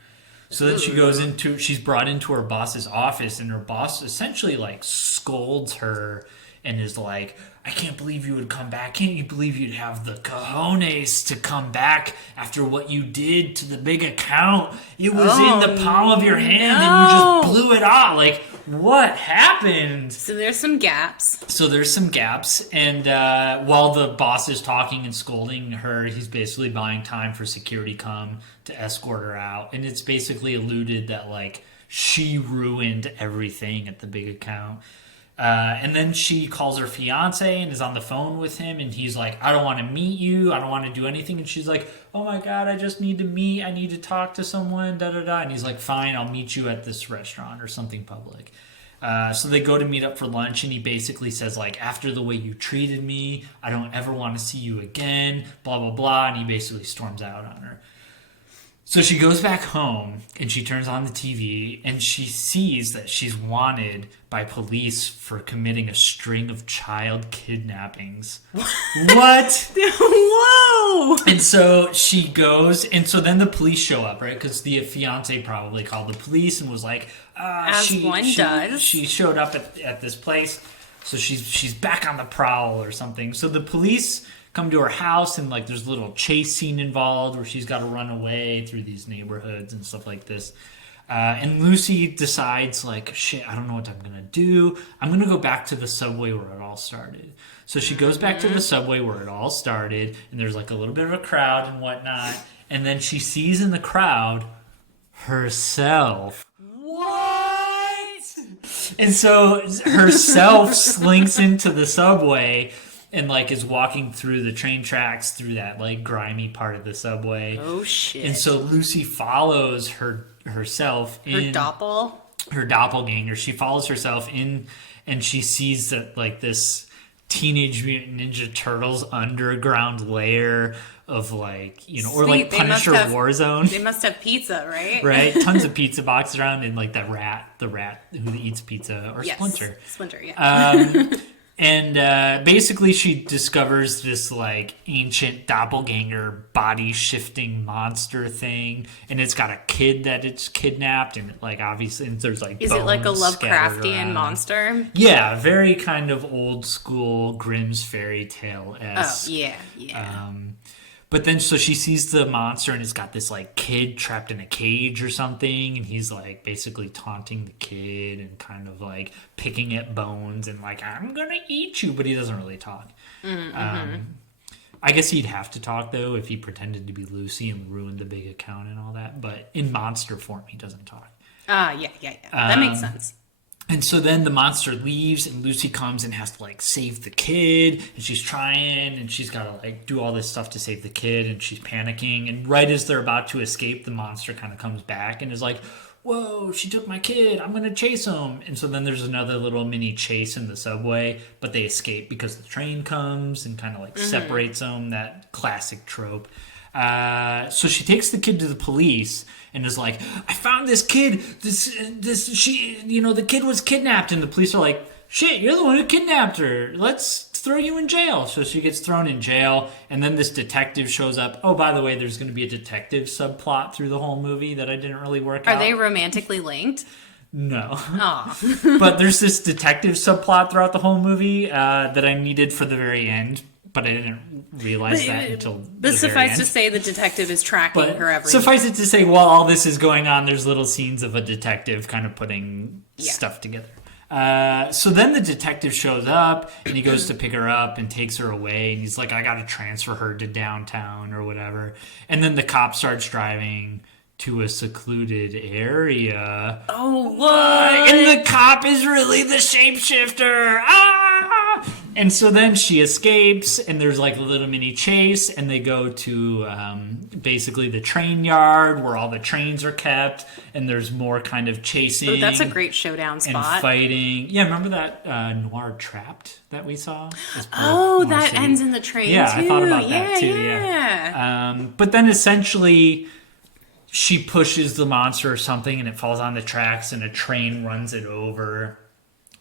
So then she's brought into her boss's office, and her boss essentially like scolds her and is like, I can't believe you would come back. Can't you believe you'd have the cojones to come back after what you did to the big account? It was in the palm of your hand and you just blew it off. Like, what happened? So there's some gaps. And while the boss is talking and scolding her, he's basically buying time for security come to escort her out. And it's basically alluded that, like, she ruined everything at the big account. And then she calls her fiance and is on the phone with him, and he's like, I don't want to meet you. I don't want to do anything. And she's like, oh my God, I just need to meet. I need to talk to someone, da-da-da. And he's like, fine, I'll meet you at this restaurant or something public. So they go to meet up for lunch, and he basically says, like, after the way you treated me, I don't ever want to see you again, blah, blah, blah. And he basically storms out on her. So she goes back home and she turns on the TV and she sees that she's wanted by police for committing a string of child kidnappings. What? Whoa! And so she goes, and so then the police show up, right? Because the fiance probably called the police and was like, As one does. She showed up at this place, so she's back on the prowl or something. So the police come to her house, and like there's a little chase scene involved where she's got to run away through these neighborhoods and stuff like this. And Lucy decides, like, shit, I don't know what I'm gonna do. I'm gonna go back to the subway where it all started. So she goes back to the subway where it all started, and there's like a little bit of a crowd and whatnot. And then she sees in the crowd herself. What? And so herself slinks into the subway and like is walking through the train tracks through that like grimy part of the subway. Oh shit. And so Lucy follows herself in her doppelganger. She follows herself in, and she sees that like this Teenage Mutant Ninja Turtles underground layer of like, you know, or like Punisher Warzone. They must have pizza, right? Right? Tons of pizza boxes around, and like the rat who eats pizza, or Splinter. Splinter, yeah. And basically she discovers this like ancient doppelganger body shifting monster thing, and it's got a kid that it's kidnapped, and like obviously there's like is bones it like a Lovecraftian around. Monster? Yeah, very kind of old school Grimm's fairy tale-esque. Oh yeah. But then, so she sees the monster, and it's got this like kid trapped in a cage or something, and he's like basically taunting the kid and kind of like picking at bones and like, I'm gonna eat you, but he doesn't really talk. I guess he'd have to talk though if he pretended to be Lucy and ruined the big account and all that. But in monster form, he doesn't talk. Yeah. That makes sense. And so then the monster leaves, and Lucy comes and has to like save the kid, and she's trying, and she's got to like do all this stuff to save the kid, and she's panicking. And right as they're about to escape, the monster kind of comes back and is like, whoa, she took my kid, I'm gonna chase him. And so then there's another little mini chase in the subway, but they escape because the train comes and kind of like separates them, that classic trope. So she takes the kid to the police and is like, I found this kid, the kid was kidnapped. And the police are like, shit, you're the one who kidnapped her, let's throw you in jail. So she gets thrown in jail, and then this detective shows up. Oh, by the way, there's going to be a detective subplot through the whole movie that I didn't really work out. Are they romantically linked? No. Oh. But there's this detective subplot throughout the whole movie that I needed for the very end, but I didn't realize that until But the suffice very end. to say, the detective is tracking her every. Suffice it to say, while all this is going on, there's little scenes of a detective kind of putting stuff together. So then the detective shows up, and he goes to pick her up and takes her away, and he's like, I gotta transfer her to downtown or whatever. And then the cop starts driving to a secluded area. Oh, what? And the cop is really the shapeshifter. Ah! And so then she escapes, and there's like a little mini chase, and they go to basically the train yard where all the trains are kept, and there's more kind of chasing. Oh, that's a great showdown spot. And fighting. Yeah, remember that Noir Trapped that we saw? Oh, that ends in the train, yeah, too. I thought about that, too. Yeah. But then essentially she pushes the monster or something, and it falls on the tracks, and a train runs it over.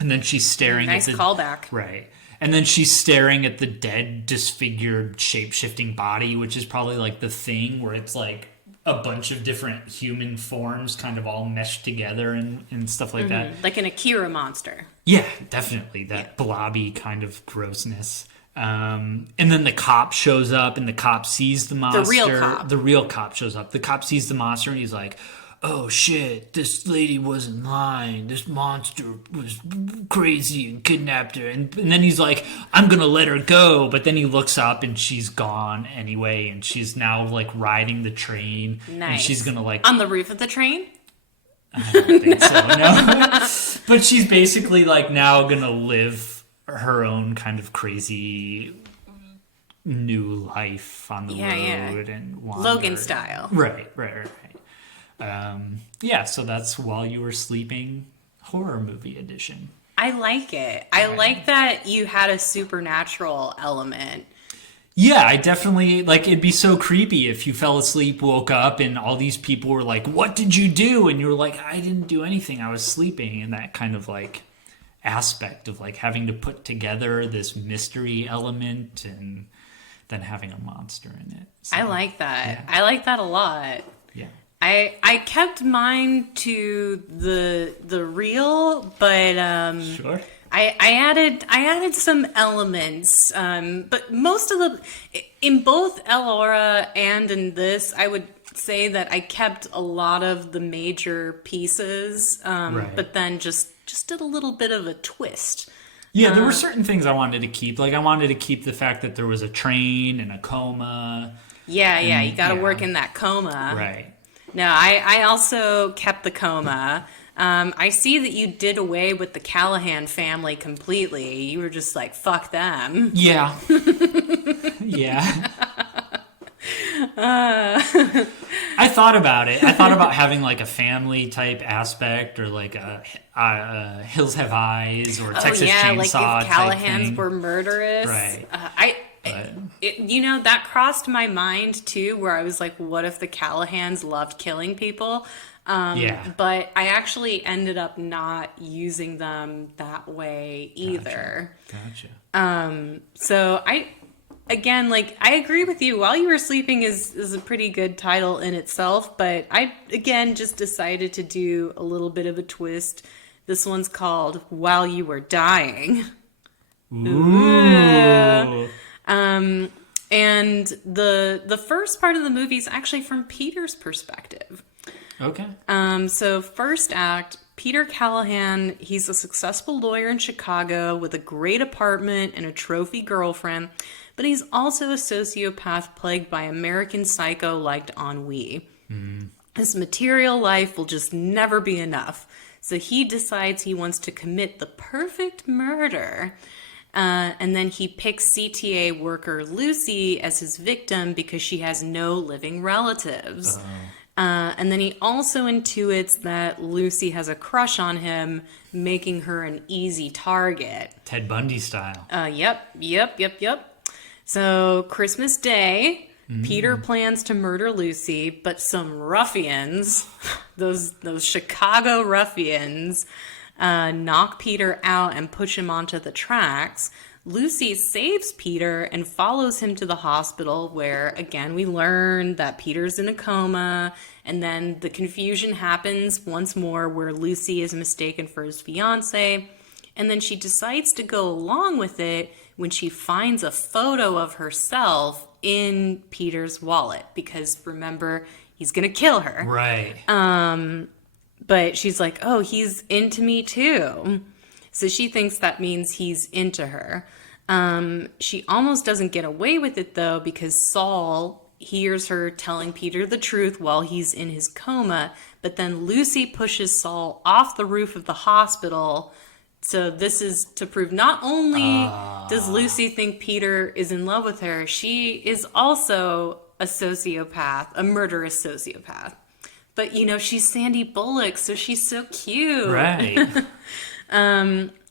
And then she's staring nice at the... callback. Right. And then she's staring at the dead, disfigured, shape-shifting body, which is probably like the Thing, where it's like a bunch of different human forms kind of all meshed together and stuff like that. Like an Akira monster. Yeah, definitely. That blobby kind of grossness. And then the cop shows up, and the cop sees the monster. The real cop shows up. The cop sees the monster, and he's like, oh shit, this lady wasn't lying. This monster was crazy and kidnapped her. And then he's like, I'm gonna let her go. But then he looks up and she's gone anyway. And she's now like riding the train. Nice. And she's gonna like... On the roof of the train? I don't think so, no. But she's basically like now gonna live her own kind of crazy new life on the road and wander. Logan style. Right. So that's While You Were Sleeping horror movie edition. I like it. I like that you had a supernatural element. Yeah, I definitely, like, it'd be so creepy if you fell asleep, woke up, and all these people were like, what did you do? And you were like, I didn't do anything. I was sleeping. And that kind of, like, aspect of, like, having to put together this mystery element and then having a monster in it. So, I like that. Yeah. I like that a lot. Yeah. I kept mine to the real, but Sure. I added some elements, but most of in both Elora and in this, I would say that I kept a lot of the major pieces, but then just did a little bit of a twist. Yeah, there were certain things I wanted to keep. Like I wanted to keep the fact that there was a train and a coma. Yeah, you got to work in that coma. Right. No, I also kept the coma. I see that you did away with the Callahan family completely. You were just like, fuck them. Yeah. Yeah. I thought about it. I thought about having like a family type aspect or like a Hills Have Eyes or Texas Chainsaw like if Callahans were murderous. Right. That crossed my mind too, where I was like, what if the Callahans loved killing people? But I actually ended up not using them that way either. Gotcha. So I agree with you. While You Were Sleeping is a pretty good title in itself, but I, again, just decided to do a little bit of a twist. This one's called While You Were Dying. Ooh. And the first part of the movie is actually from Peter's perspective. Okay. So first act, Peter Callahan, he's a successful lawyer in Chicago with a great apartment and a trophy girlfriend, but he's also a sociopath plagued by American Psycho-liked ennui. His material life will just never be enough, so he decides he wants to commit the perfect murder. And then he picks CTA worker Lucy as his victim because she has no living relatives. And then he also intuits that Lucy has a crush on him, making her an easy target. Ted Bundy style. Yep. So Christmas Day, Peter plans to murder Lucy, but some ruffians, those Chicago ruffians, knock Peter out and push him onto the tracks. Lucy saves Peter and follows him to the hospital where, again, we learn that Peter's in a coma, and then the confusion happens once more where Lucy is mistaken for his fiance, and then she decides to go along with it when she finds a photo of herself in Peter's wallet, because remember, he's gonna kill her. Right. But she's like, oh, he's into me too. So she thinks that means he's into her. She almost doesn't get away with it, though, because Saul hears her telling Peter the truth while he's in his coma. But then Lucy pushes Saul off the roof of the hospital. So this is to prove not only does Lucy think Peter is in love with her, she is also a sociopath, a murderous sociopath. But, she's Sandy Bullock, so she's so cute. Right.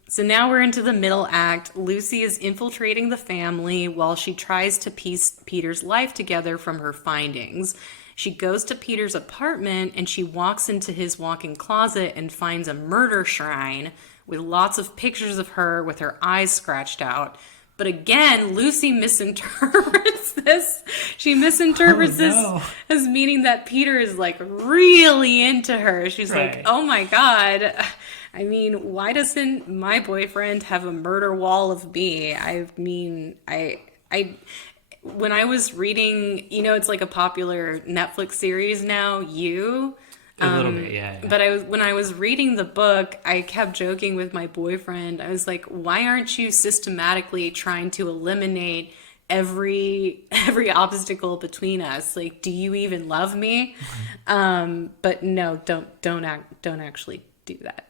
So now we're into the middle act. Lucy is infiltrating the family while she tries to piece Peter's life together from her findings. She goes to Peter's apartment and she walks into his walk-in closet and finds a murder shrine with lots of pictures of her with her eyes scratched out. But again, Lucy misinterprets this. She misinterprets this as meaning that Peter is like really into her. She's like, oh my God. I mean, why doesn't my boyfriend have a murder wall of me? I mean, when I was reading, it's like a popular Netflix series now, You. A little bit, yeah. But when I was reading the book, I kept joking with my boyfriend. I was like, why aren't you systematically trying to eliminate every obstacle between us? Like, do you even love me? But no, don't actually do that.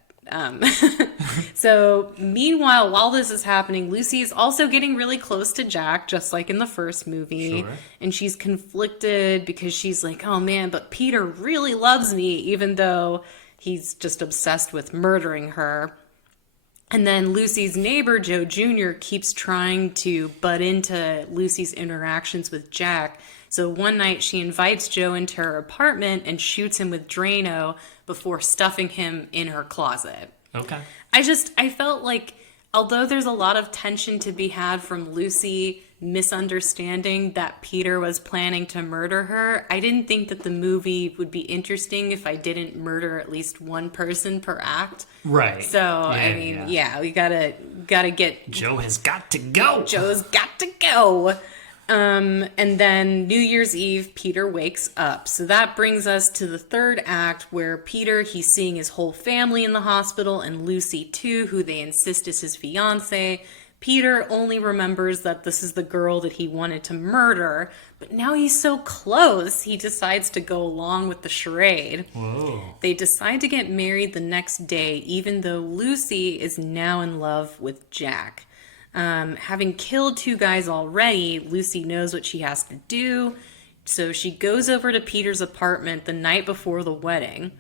So meanwhile, while this is happening, Lucy is also getting really close to Jack, just like in the first movie. Sure. And she's conflicted because she's like, oh man, but Peter really loves me, even though he's just obsessed with murdering her. And then Lucy's neighbor, Joe Jr., keeps trying to butt into Lucy's interactions with Jack. So one night she invites Joe into her apartment and shoots him with Drano before stuffing him in her closet. Okay. I felt like, although there's a lot of tension to be had from Lucy misunderstanding that Peter was planning to murder her, I didn't think that the movie would be interesting if I didn't murder at least one person per act. Right. So, we gotta get... Joe has got to go! Joe's got to go! And then New Year's Eve, Peter wakes up. So that brings us to the third act where Peter, he's seeing his whole family in the hospital and Lucy too, who they insist is his fiance. Peter only remembers that this is the girl that he wanted to murder, but now he's so close, he decides to go along with the charade. Whoa. They decide to get married the next day, even though Lucy is now in love with Jack. Having killed two guys already, Lucy knows what she has to do, so she goes over to Peter's apartment the night before the wedding.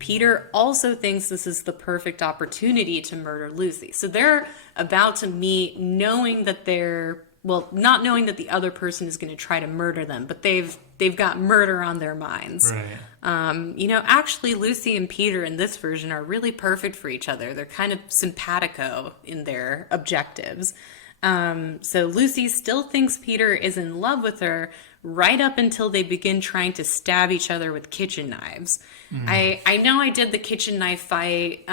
Peter also thinks this is the perfect opportunity to murder Lucy. So they're about to meet knowing that not knowing that the other person is going to try to murder them, but they've got murder on their minds. Right. Actually, Lucy and Peter in this version are really perfect for each other. They're kind of simpatico in their objectives. So Lucy still thinks Peter is in love with her right up until they begin trying to stab each other with kitchen knives. I know I did the kitchen knife fight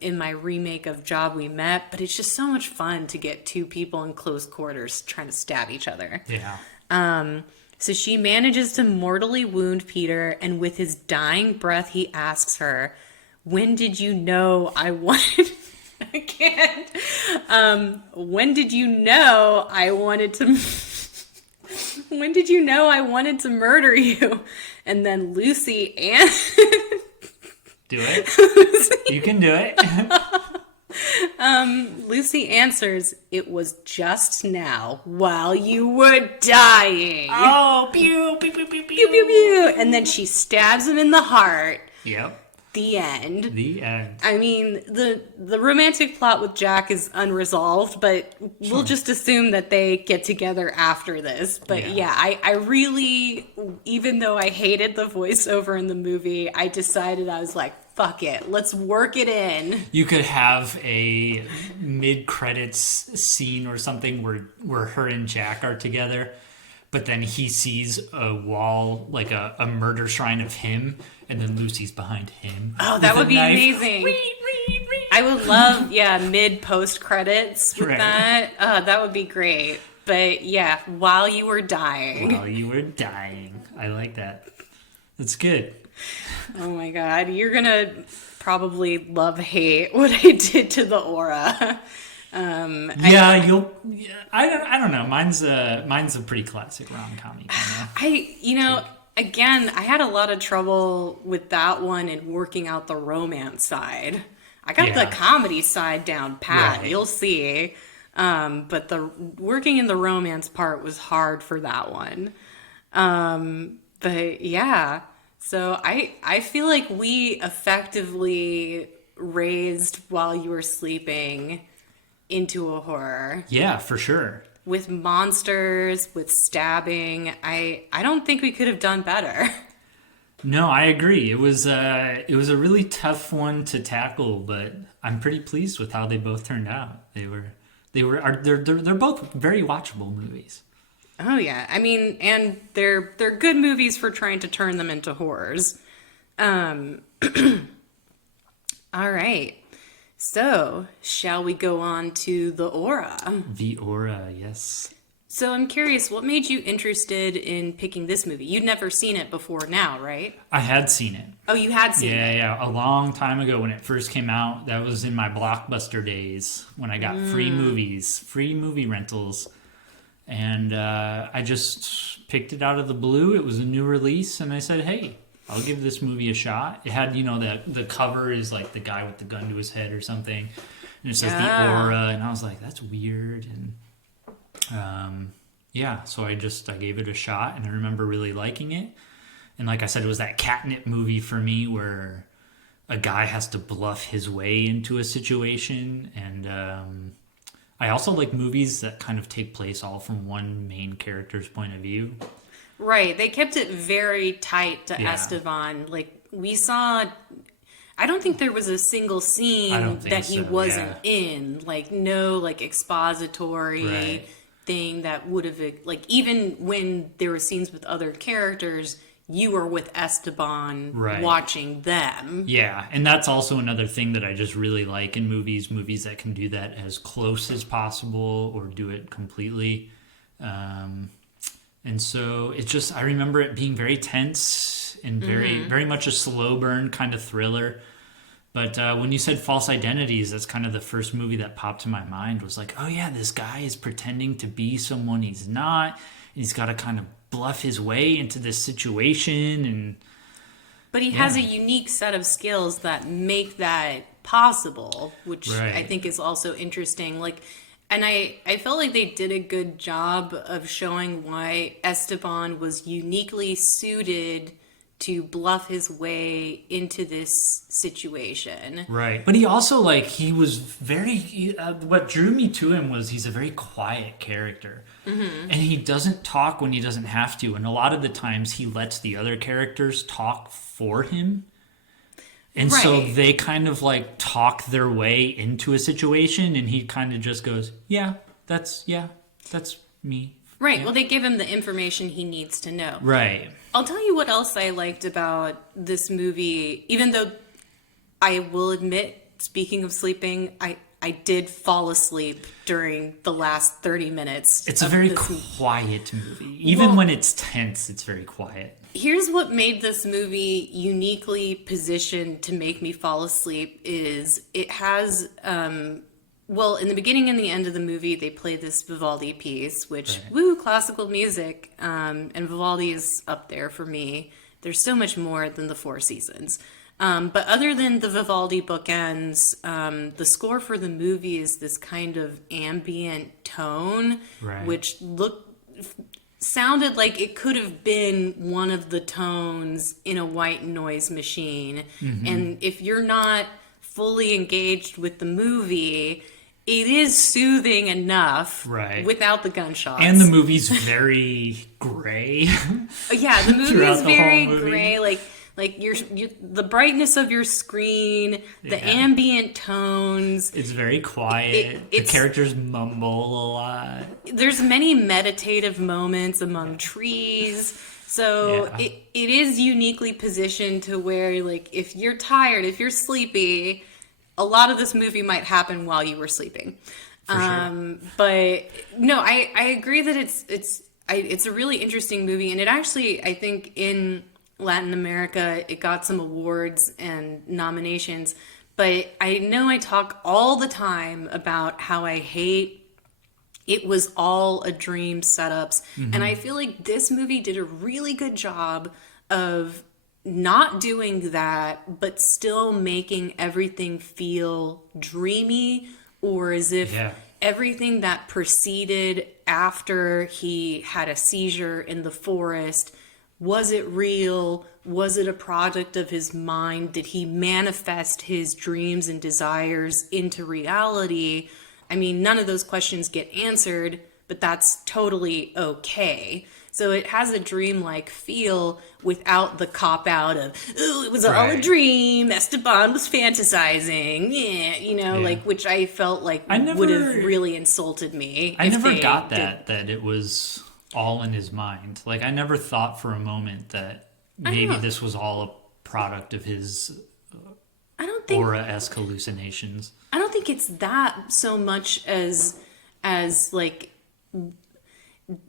in my remake of Job We Met, but it's just so much fun to get two people in close quarters trying to stab each other. Yeah. So she manages to mortally wound Peter, and with his dying breath, he asks her, when did you know I wanted... I can't. When did you know I wanted to... When did you know I wanted to murder you? And then Lucy and... Do it. You can do it. Lucy answers, it was just now while you were dying. Oh, pew, pew, pew, pew, pew. Pew, pew, pew. And then she stabs him in the heart. Yep. The end. The end. I mean, the romantic plot with Jack is unresolved, but we'll just assume that they get together after this. But I really, even though I hated the voiceover in the movie, I decided, I was like, fuck it, let's work it in. You could have a mid-credits scene or something where her and Jack are together, but then he sees a wall, like a murder shrine of him, and then Lucy's behind him. Oh, that would be amazing. I would love, mid-post credits with that. That would be great. But yeah, while you were dying. While you were dying. I like that. That's good. Oh my god, you're gonna probably hate what I did to the aura. I don't know. Mine's a pretty classic rom-com. Again, I had a lot of trouble with that one and working out the romance side. I got the comedy side down pat. Right. You'll see. But the working in the romance part was hard for that one. But yeah. So I feel like we effectively raised While You Were Sleeping into a horror. Yeah, for sure. With monsters, with stabbing. I don't think we could have done better. No, I agree. It was a really tough one to tackle, but I'm pretty pleased with how they both turned out. They're both very watchable movies. Oh yeah, I mean, and they're good movies for trying to turn them into horrors. Um, all right, so shall we go on to The Aura? The Aura, yes. So I'm curious, what made you interested in picking this movie? You'd never seen it before now, right? I had seen it. Oh, you had seen Yeah, it. yeah, a long time ago when it first came out. That was in my Blockbuster days when I got free movies, free movie rentals. And I just picked it out of the blue. It was a new release, and I said, hey, I'll give this movie a shot. It had, the cover is like the guy with the gun to his head or something. And it says The Aura, and I was like, that's weird. And yeah, so I gave it a shot, and I remember really liking it. And like I said, it was that catnip movie for me where a guy has to bluff his way into a situation. And I also like movies that kind of take place all from one main character's point of view. Right. They kept it very tight to Yeah. Esteban. Like, we saw... I don't think there was a single scene that he wasn't in. Like, no, like, expository thing that would have... Like, even when there were scenes with other characters, you were with Esteban watching them. Yeah, and that's also another thing that I just really like in movies that can do that as close as possible or do it completely. And so it's just, I remember it being very tense and very much a slow burn kind of thriller. But when you said False Identities, that's kind of the first movie that popped to my mind was like, oh yeah, this guy is pretending to be someone he's not. And he's got to kind of bluff his way into this situation. But he has a unique set of skills that make that possible, which I think is also interesting. Like, and I felt like they did a good job of showing why Esteban was uniquely suited to bluff his way into this situation. Right. But he also, like, he was what drew me to him was he's a very quiet character. And he doesn't talk when he doesn't have to. And a lot of the times he lets the other characters talk for him. And so they kind of, like, talk their way into a situation. And he kind of just goes, that's me. Right. Yeah. Well, they give him the information he needs to know. Right. I'll tell you what else I liked about this movie, even though I will admit, speaking of sleeping, I did fall asleep during the last 30 minutes. It's a very quiet movie. Even when it's tense, it's very quiet. Here's what made this movie uniquely positioned to make me fall asleep is it has... well, in the beginning and the end of the movie, they play this Vivaldi piece, which, classical music. And Vivaldi is up there for me. There's so much more than the Four Seasons. But other than the Vivaldi bookends, the score for the movie is this kind of ambient tone, which sounded like it could have been one of the tones in a white noise machine. And if you're not fully engaged with the movie... It is soothing enough without the gunshots. And the movie's very gray. Yeah, the movie is very gray. Like your the brightness of your screen, the ambient tones. It's very quiet. The characters mumble a lot. There's many meditative moments among trees. So it is uniquely positioned to where, like, if you're tired, if you're sleepy... A lot of this movie might happen while you were sleeping. Sure. But no, I agree that it's a really interesting movie. And it actually, I think in Latin America, it got some awards and nominations. But I know I talk all the time about how I hate it was all a dream setups. And I feel like this movie did a really good job of not doing that, but still making everything feel dreamy, or as if everything that proceeded after he had a seizure in the forest, was it real? Was it a product of his mind? Did he manifest his dreams and desires into reality? I mean, none of those questions get answered, but that's totally okay. So it has a dreamlike feel without the cop out of, oh, it was all a Right. dream. Esteban was fantasizing. Yeah, Yeah. like, which I felt like I would have never- really insulted me. I if never they got did- that it was all in his mind. Like, I never thought for a moment that I maybe don't- this was all a product of his I don't think aura-esque hallucinations. I don't think it's that so much as like,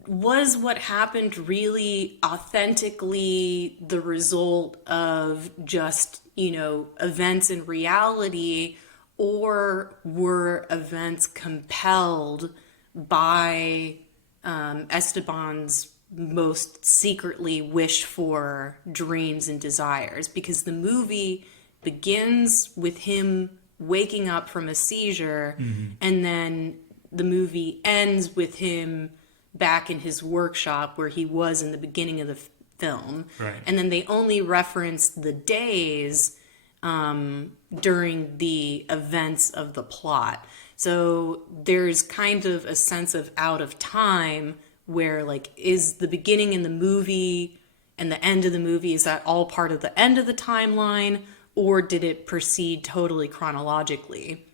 was what happened really authentically the result of just, events in reality, or were events compelled by Esteban's most secretly wished for dreams and desires? Because the movie begins with him waking up from a seizure, and then the movie ends with him back in his workshop where he was in the beginning of the film. Right. And then they only reference the days during the events of the plot. So there's kind of a sense of out of time where, like, is the beginning in the movie and the end of the movie, is that all part of the end of the timeline, or did it proceed totally chronologically?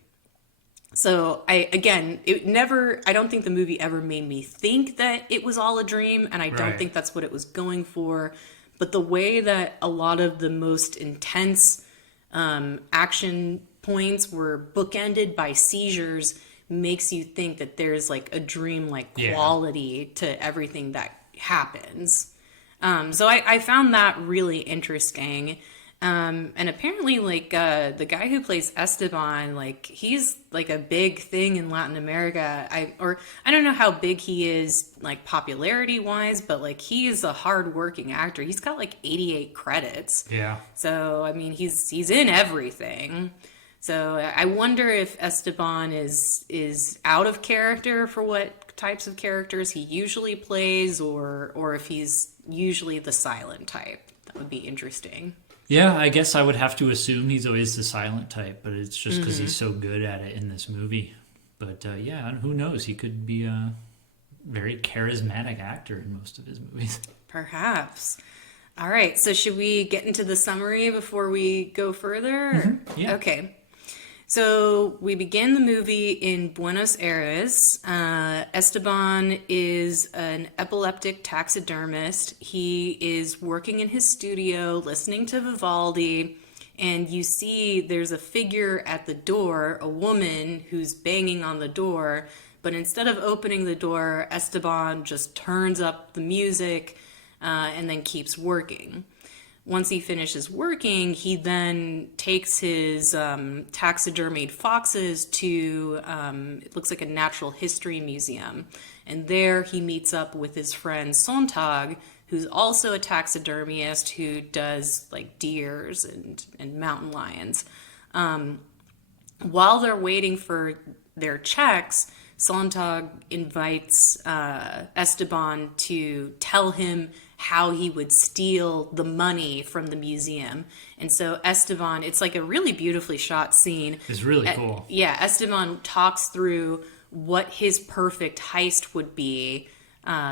So I don't think the movie ever made me think that it was all a dream, and I don't Right. think that's what it was going for. But the way that a lot of the most intense action points were bookended by seizures makes you think that there's like a dream-like Yeah. quality to everything that happens. So I found that really interesting. And apparently, like, the guy who plays Esteban, like, he's like a big thing in Latin America. I don't know how big he is, like, popularity wise, but like, he is a hard-working actor. He's got like 88 credits. Yeah. So I mean, he's in everything. So I wonder if Esteban is out of character for what types of characters he usually plays, or if he's usually the silent type. That would be interesting. Yeah, I guess I would have to assume he's always the silent type, but it's just because he's so good at it in this movie. But yeah, who knows? He could be a very charismatic actor in most of his movies. Perhaps. All right, so should we get into the summary before we go further? Yeah. Okay. So we begin the movie in Buenos Aires. Esteban is an epileptic taxidermist. He is working in his studio, listening to Vivaldi, and you see there's a figure at the door, a woman who's banging on the door, but instead of opening the door, Esteban just turns up the music and then keeps working. Once he finishes working, he then takes his taxidermied foxes to, it looks like a natural history museum. And there he meets up with his friend Sontag, who's also a taxidermist who does like deers and mountain lions. While they're waiting for their checks, Sontag invites Esteban to tell him how he would steal the money from the museum. And so Esteban, it's like a really beautifully shot scene. It's really cool. Yeah, Esteban talks through what his perfect heist would be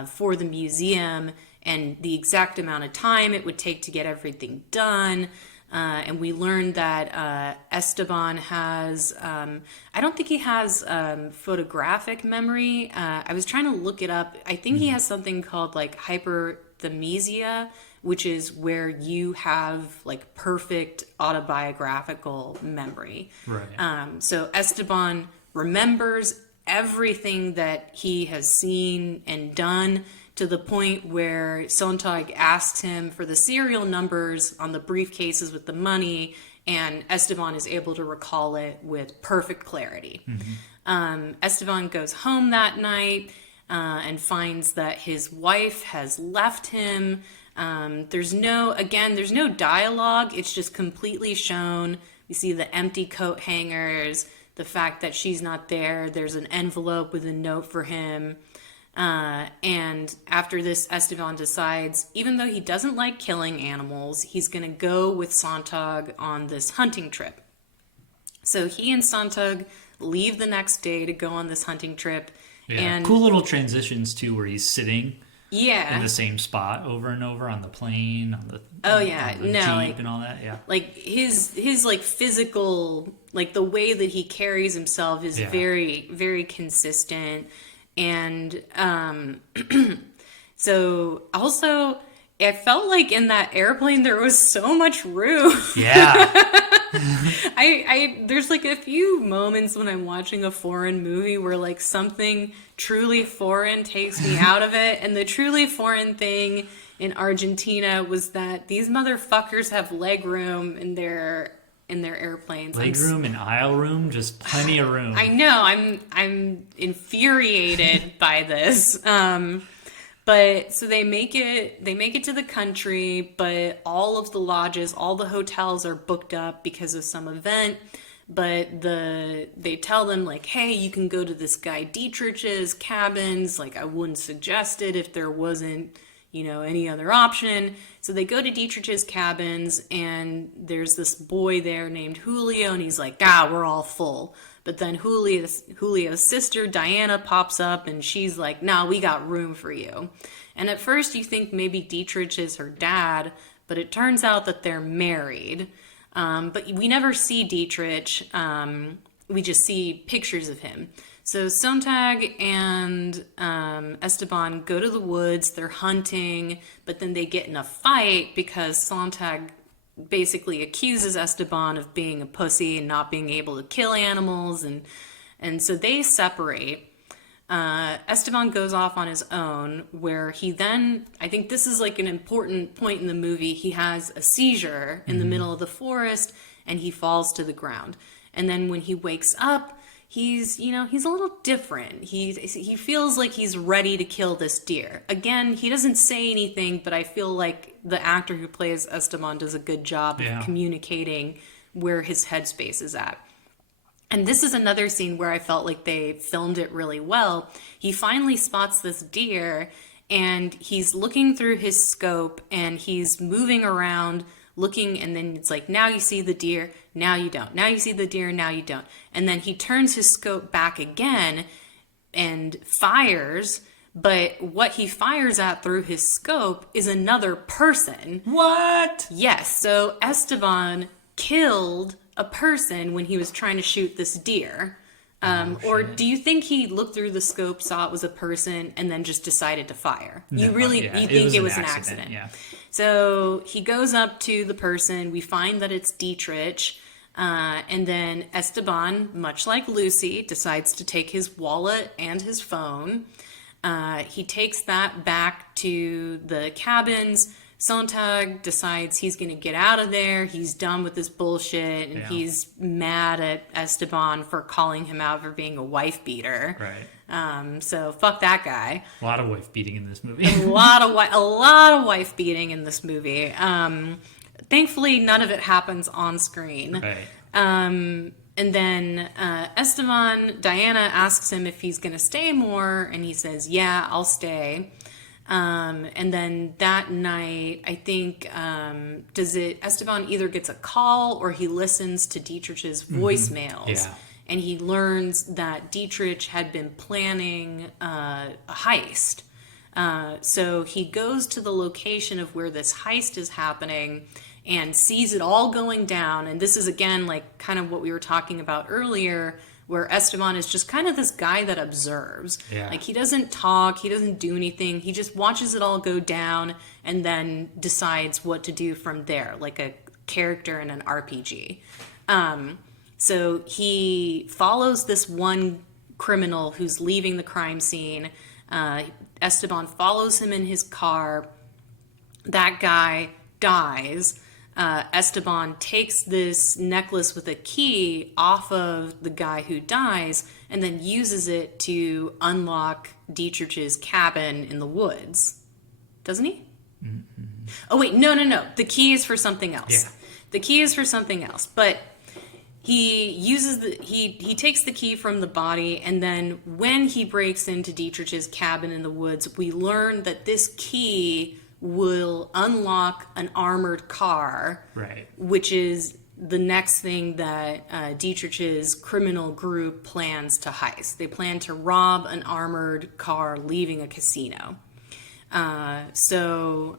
for the museum and the exact amount of time it would take to get everything done. And we learned that Esteban has, I don't think he has photographic memory. I was trying to look it up. I think he has something called like hyperthymesia, which is where you have like perfect autobiographical memory. Right. So Esteban remembers everything that he has seen and done, to the point where Sontag asks him for the serial numbers on the briefcases with the money, and Esteban is able to recall it with perfect clarity. Esteban goes home that night and finds that his wife has left him. There's no dialogue. It's just completely shown. We see the empty coat hangers, the fact that she's not there. There's an envelope with a note for him. And after this, Esteban decides, even though he doesn't like killing animals, he's going to go with Sontag on this hunting trip. So he and Sontag leave the next day to go on this hunting trip, Yeah. And cool little transitions too, where he's sitting yeah, in the same spot over and over on the plane, on the Jeep like, and all that. Yeah, like his like physical, like the way that he carries himself is very, very consistent. And so also I felt like in that airplane there was so much room. yeah, I there's like a few moments when I'm watching a foreign movie where like something truly foreign takes me out of it, and the truly foreign thing in Argentina was that these motherfuckers have leg room in their airplanes. leg room and aisle room, just plenty of room. I know. I'm infuriated by this. But so they make it to the country, but all of the lodges, all the hotels are booked up because of some event. But they tell them like, hey, you can go to this guy Dietrich's cabins. Like, I wouldn't suggest it if there wasn't, any other option. So they go to Dietrich's cabins, and there's this boy there named Julio, and he's like, we're all full. But then Julio's sister, Diana, pops up, and she's like, no, we got room for you. And at first you think maybe Dietrich is her dad, but it turns out that they're married. But we never see Dietrich. We just see pictures of him. So Sontag and Esteban go to the woods. They're hunting, but then they get in a fight because Sontag basically accuses Esteban of being a pussy and not being able to kill animals, and so they separate. Esteban goes off on his own, where he then, I think this is like an important point in the movie, he has a seizure in the middle of the forest and he falls to the ground. And then when he wakes up, he's a little different. He feels like he's ready to kill this deer. Again, he doesn't say anything, but I feel like the actor who plays Esteban does a good job of communicating where his headspace is at. And this is another scene where I felt like they filmed it really well. He finally spots this deer, and he's looking through his scope, and he's moving around looking, and then it's like, now you see the deer, now you don't. Now you see the deer, now you don't. And then he turns his scope back again and fires, but what he fires at through his scope is another person. What? Yes, so Esteban killed a person when he was trying to shoot this deer. Or do you think he looked through the scope, saw it was a person, and then just decided to fire? No, you think it was an accident? Yeah. So he goes up to the person. We find that it's Dietrich. And then Esteban, much like Lucy, decides to take his wallet and his phone. He takes that back to the cabins. Sontag decides he's going to get out of there. He's done with this bullshit, and he's mad at Esteban for calling him out for being a wife beater. Right. So fuck that guy. A lot of wife beating in this movie. a lot of wife beating in this movie. Thankfully, none of it happens on screen. Right. And then Diana asks him if he's going to stay more, and he says, yeah, I'll stay. And then that night, I think, Esteban either gets a call or he listens to Dietrich's voicemails. Yeah. And he learns that Dietrich had been planning a heist. So he goes to the location of where this heist is happening and sees it all going down. And this is, again, like kind of what we were talking about earlier, where Esteban is just kind of this guy that observes. Yeah. Like, he doesn't talk, he doesn't do anything, he just watches it all go down and then decides what to do from there, like a character in an RPG. So he follows this one criminal who's leaving the crime scene. Esteban follows him in his car. That guy dies. Esteban takes this necklace with a key off of the guy who dies and then uses it to unlock Dietrich's cabin in the woods. Doesn't he? Mm-hmm. Oh, wait, no. The key is for something else. Yeah. The key is for something else. But he uses he takes the key from the body, and then when he breaks into Dietrich's cabin in the woods, we learn that this key will unlock an armored car, right? Which is the next thing that Dietrich's criminal group plans to heist. They plan to rob an armored car leaving a casino. So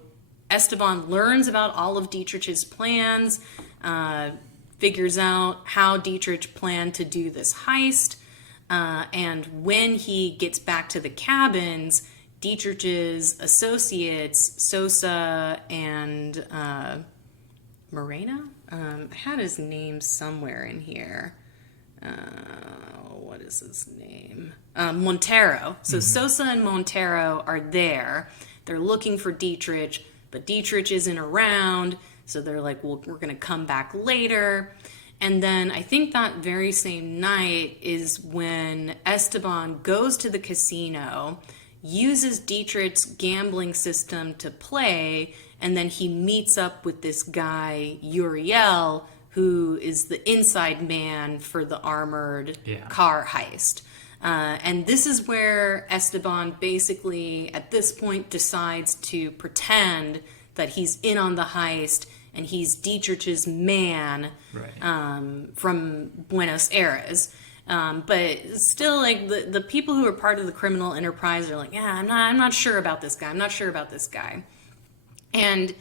Esteban learns about all of Dietrich's plans, figures out how Dietrich planned to do this heist, and when he gets back to the cabins, Dietrich's associates, Sosa and Morena? I had his name somewhere in here. What is his name? Montero. So Sosa and Montero are there. They're looking for Dietrich, but Dietrich isn't around. So they're like, well, we're going to come back later. And then I think that very same night is when Esteban goes to the casino, uses Dietrich's gambling system to play, and then he meets up with this guy, Uriel, who is the inside man for the armored car heist. And this is where Esteban basically, at this point, decides to pretend that he's in on the heist and he's Dietrich's man from Buenos Aires. But still, like, the people who are part of the criminal enterprise are like, yeah, I'm not sure about this guy. I'm not sure about this guy. And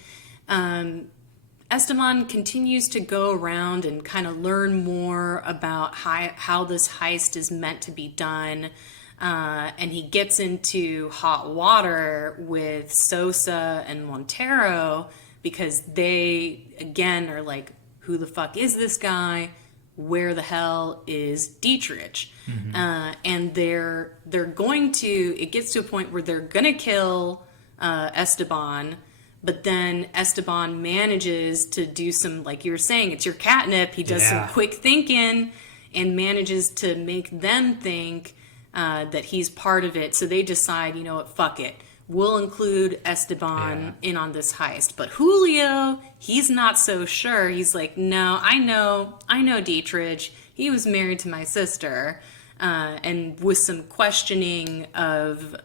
Esteban continues to go around and kind of learn more about how this heist is meant to be done. And he gets into hot water with Sosa and Montero because they, again, are like, who the fuck is this guy? Where the hell is Dietrich? And they're going to, it gets to a point where they're going to kill Esteban, but then Esteban manages to do some, like you were saying, it's your catnip. He does some quick thinking and manages to make them think that he's part of it. So they decide, you know what, fuck it. We'll include Esteban in on this heist. But Julio, he's not so sure. He's like, no, I know Dietrich. He was married to my sister. And with some questioning of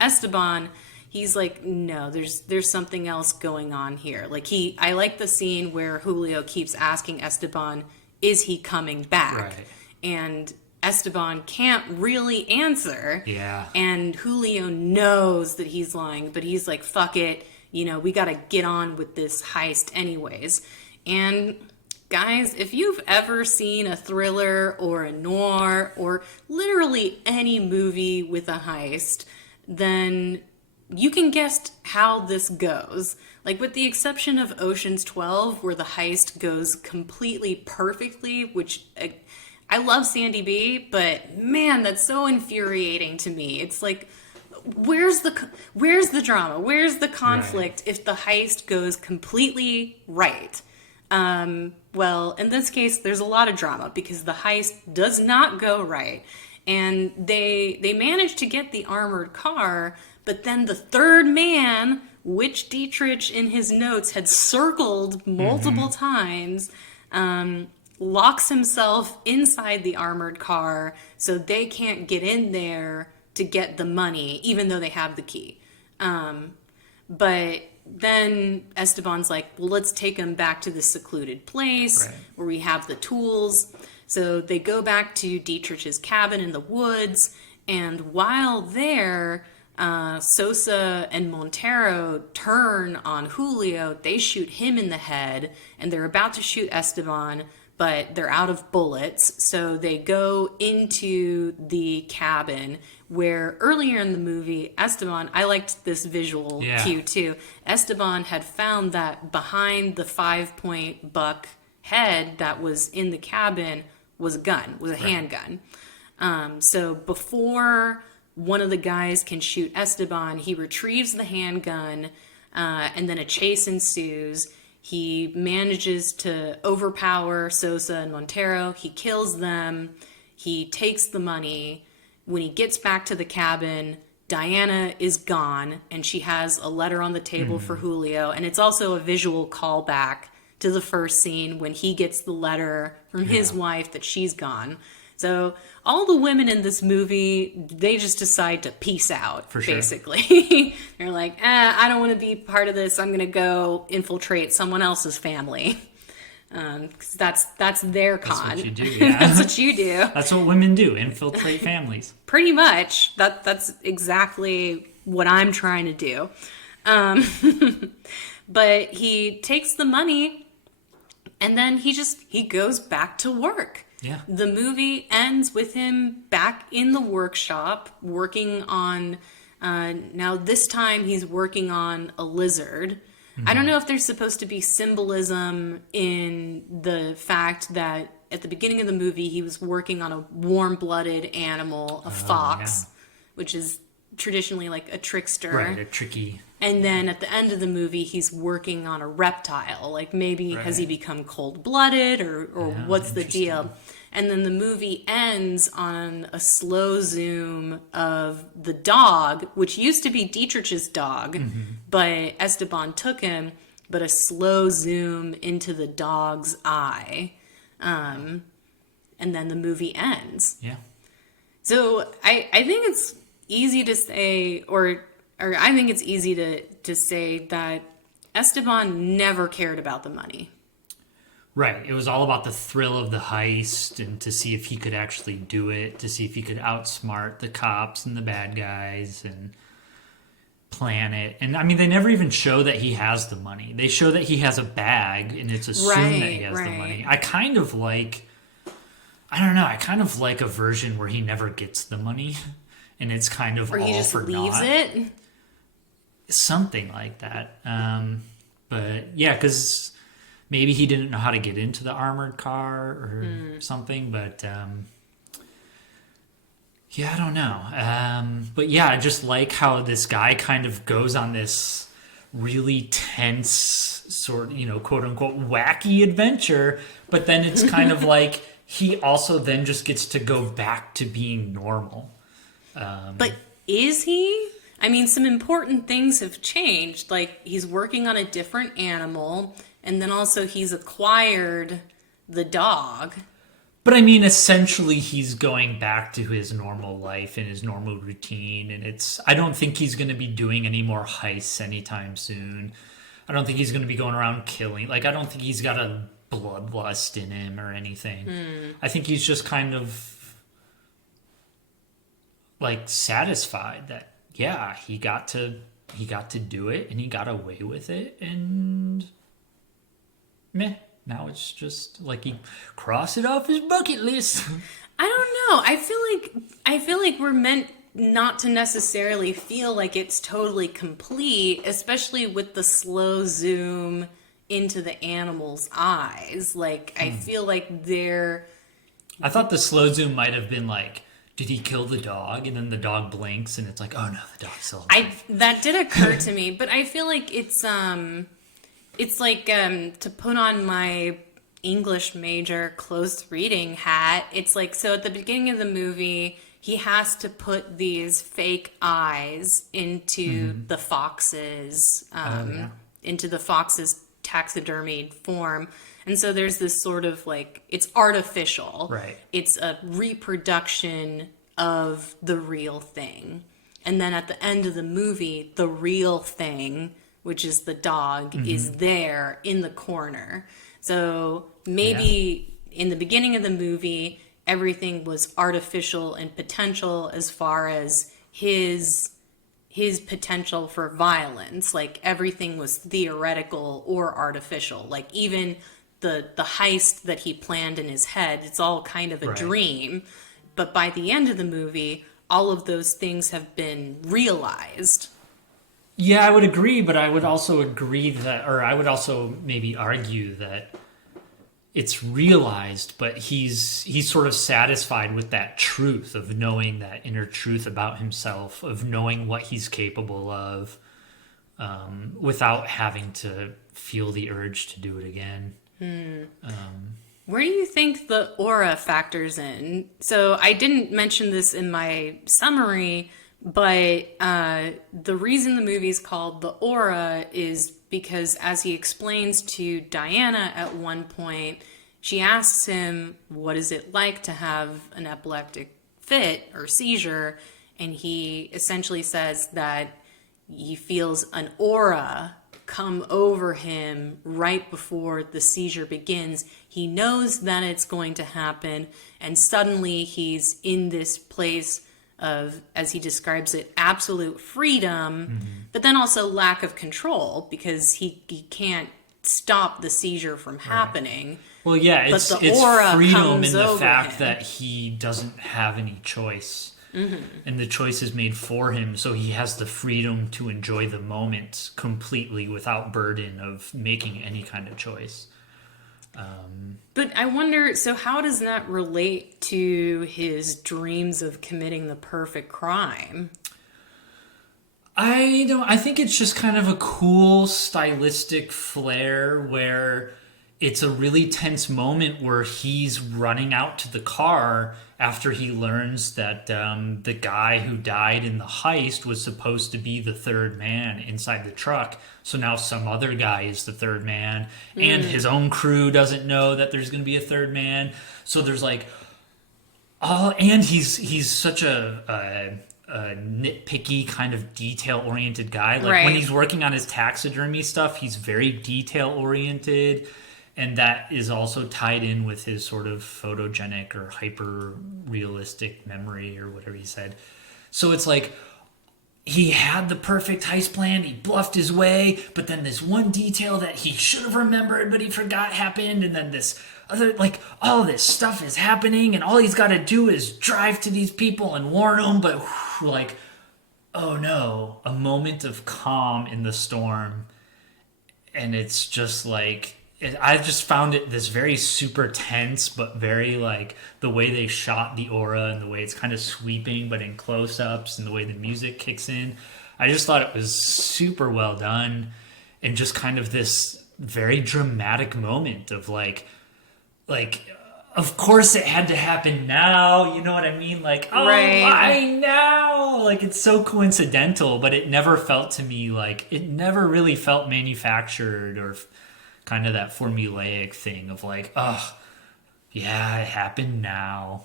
Esteban, he's like, no, there's something else going on here. Like I like the scene where Julio keeps asking Esteban, is he coming back? Right. And Esteban can't really answer. Yeah. And Julio knows that he's lying, but he's like, fuck it. You know, we got to get on with this heist anyways. And guys, if you've ever seen a thriller or a noir or literally any movie with a heist, then you can guess how this goes. Like, with the exception of Ocean's 12, where the heist goes completely perfectly, which I love Sandy B, but man, that's so infuriating to me. It's like, where's the drama? Where's the conflict if the heist goes completely right? Well, in this case, there's a lot of drama because the heist does not go right. And they manage to get the armored car, but then the third man, which Dietrich in his notes had circled multiple times, locks himself inside the armored car so they can't get in there to get the money, even though they have the key. But then Esteban's like, well, let's take him back to the secluded place where we have the tools. So they go back to Dietrich's cabin in the woods, and while there, Sosa and Montero turn on Julio. They shoot him in the head, and they're about to shoot Esteban, but they're out of bullets. So they go into the cabin where earlier in the movie, Esteban, I liked this visual cue too. Esteban had found that behind the 5-point buck head that was in the cabin was a gun, was a handgun. So before one of the guys can shoot Esteban, he retrieves the handgun, and then a chase ensues. He manages to overpower Sosa and Montero. He kills them. He takes the money. When he gets back to the cabin, Diana is gone, and she has a letter on the table for Julio. And it's also a visual callback to the first scene when he gets the letter from his wife that she's gone. So all the women in this movie, they just decide to peace out, basically. They're like, I don't want to be part of this. I'm going to go infiltrate someone else's family. Because that's their con. That's what you do, yeah. That's what you do. That's what women do, infiltrate families. Pretty much. That's exactly what I'm trying to do. But he takes the money and then he goes back to work. Yeah. The movie ends with him back in the workshop working on, now this time he's working on a lizard. Mm-hmm. I don't know if there's supposed to be symbolism in the fact that at the beginning of the movie he was working on a warm-blooded animal, a fox, which is traditionally like a trickster. Right, a tricky. And then at the end of the movie, he's working on a reptile. Like maybe has he become cold-blooded or what's the deal? And then the movie ends on a slow zoom of the dog, which used to be Dietrich's dog, but Esteban took him, but a slow zoom into the dog's eye. And then the movie ends. Yeah. So I think it's easy to say, or I think it's easy to say that Esteban never cared about the money. Right. It was all about the thrill of the heist and to see if he could actually do it, to see if he could outsmart the cops and the bad guys and plan it. And I mean, they never even show that he has the money. They show that he has a bag and it's assumed that he has the money. I kind of like a version where he never gets the money and it's kind of or all he just for leaves naught. it. Something like that. But yeah, because maybe he didn't know how to get into the armored car or something, but yeah, I don't know. But yeah, I just like how this guy kind of goes on this really tense sort of, quote unquote, wacky adventure, but then it's kind of like he also then just gets to go back to being normal. But is he? I mean, some important things have changed. Like, he's working on a different animal, and then also he's acquired the dog. But I mean, essentially, he's going back to his normal life and his normal routine, and I don't think he's going to be doing any more heists anytime soon. I don't think he's going to be going around killing. Like, I don't think he's got a bloodlust in him or anything. I think he's just kind of, like, satisfied that, yeah, he got to do it, and he got away with it, and meh. Now it's just like he crossed it off his bucket list. I don't know. I feel like we're meant not to necessarily feel like it's totally complete, especially with the slow zoom into the animal's eyes. Like, I feel like I thought the slow zoom might have been like, did he kill the dog? And then the dog blinks and it's like, oh no, the dog's still alive. That did occur to me, but I feel like it's like to put on my English major close reading hat. It's like, so at the beginning of the movie, he has to put these fake eyes into the fox's into the fox's taxidermied form. And so there's this sort of like, it's artificial. Right. It's a reproduction of the real thing. And then at the end of the movie, the real thing, which is the dog, is there in the corner. So maybe in the beginning of the movie, everything was artificial and potential as far as his potential for violence. Like, everything was theoretical or artificial. Like, even the heist that he planned in his head, it's all kind of a dream. But by the end of the movie, all of those things have been realized. Yeah, I would agree, but I would also agree that, or I would also maybe argue that it's realized, but he's sort of satisfied with that truth of knowing that inner truth about himself, of knowing what he's capable of, without having to feel the urge to do it again. Where do you think the aura factors in? So I didn't mention this in my summary, but the reason the movie is called The Aura is because, as he explains to Diana at one point, she asks him, what is it like to have an epileptic fit or seizure? And he essentially says that he feels an aura come over him right before the seizure begins. He knows that it's going to happen, and suddenly he's in this place of, as he describes it, absolute freedom, but then also lack of control because he can't stop the seizure from happening. Well, yeah, it's freedom in the fact that he doesn't have any choice. And the choice is made for him, so he has the freedom to enjoy the moment completely without burden of making any kind of choice. But I wonder, so how does that relate to his dreams of committing the perfect crime? I think it's just kind of a cool stylistic flair where it's a really tense moment where he's running out to the car after he learns that the guy who died in the heist was supposed to be the third man inside the truck. So now some other guy is the third man, and his own crew doesn't know that there's going to be a third man. So there's like, and he's such a nitpicky kind of detail-oriented guy. Like when he's working on his taxidermy stuff, he's very detail-oriented. And that is also tied in with his sort of photogenic or hyper-realistic memory or whatever he said. So it's like he had the perfect heist plan, he bluffed his way, but then this one detail that he should have remembered but he forgot happened, and then this other, like, all this stuff is happening, and all he's got to do is drive to these people and warn them, but like, oh no, a moment of calm in the storm. And it's just like... I just found it this very super tense, but very like the way they shot the aura and the way it's kind of sweeping, but in close-ups, and the way the music kicks in. I just thought it was super well done, and just kind of this very dramatic moment of like, of course it had to happen now. You know what I mean? Like, oh, why now? Like, it's so coincidental, but it never felt to me like, it never really felt manufactured or kind of that formulaic thing of like, oh, yeah, it happened now.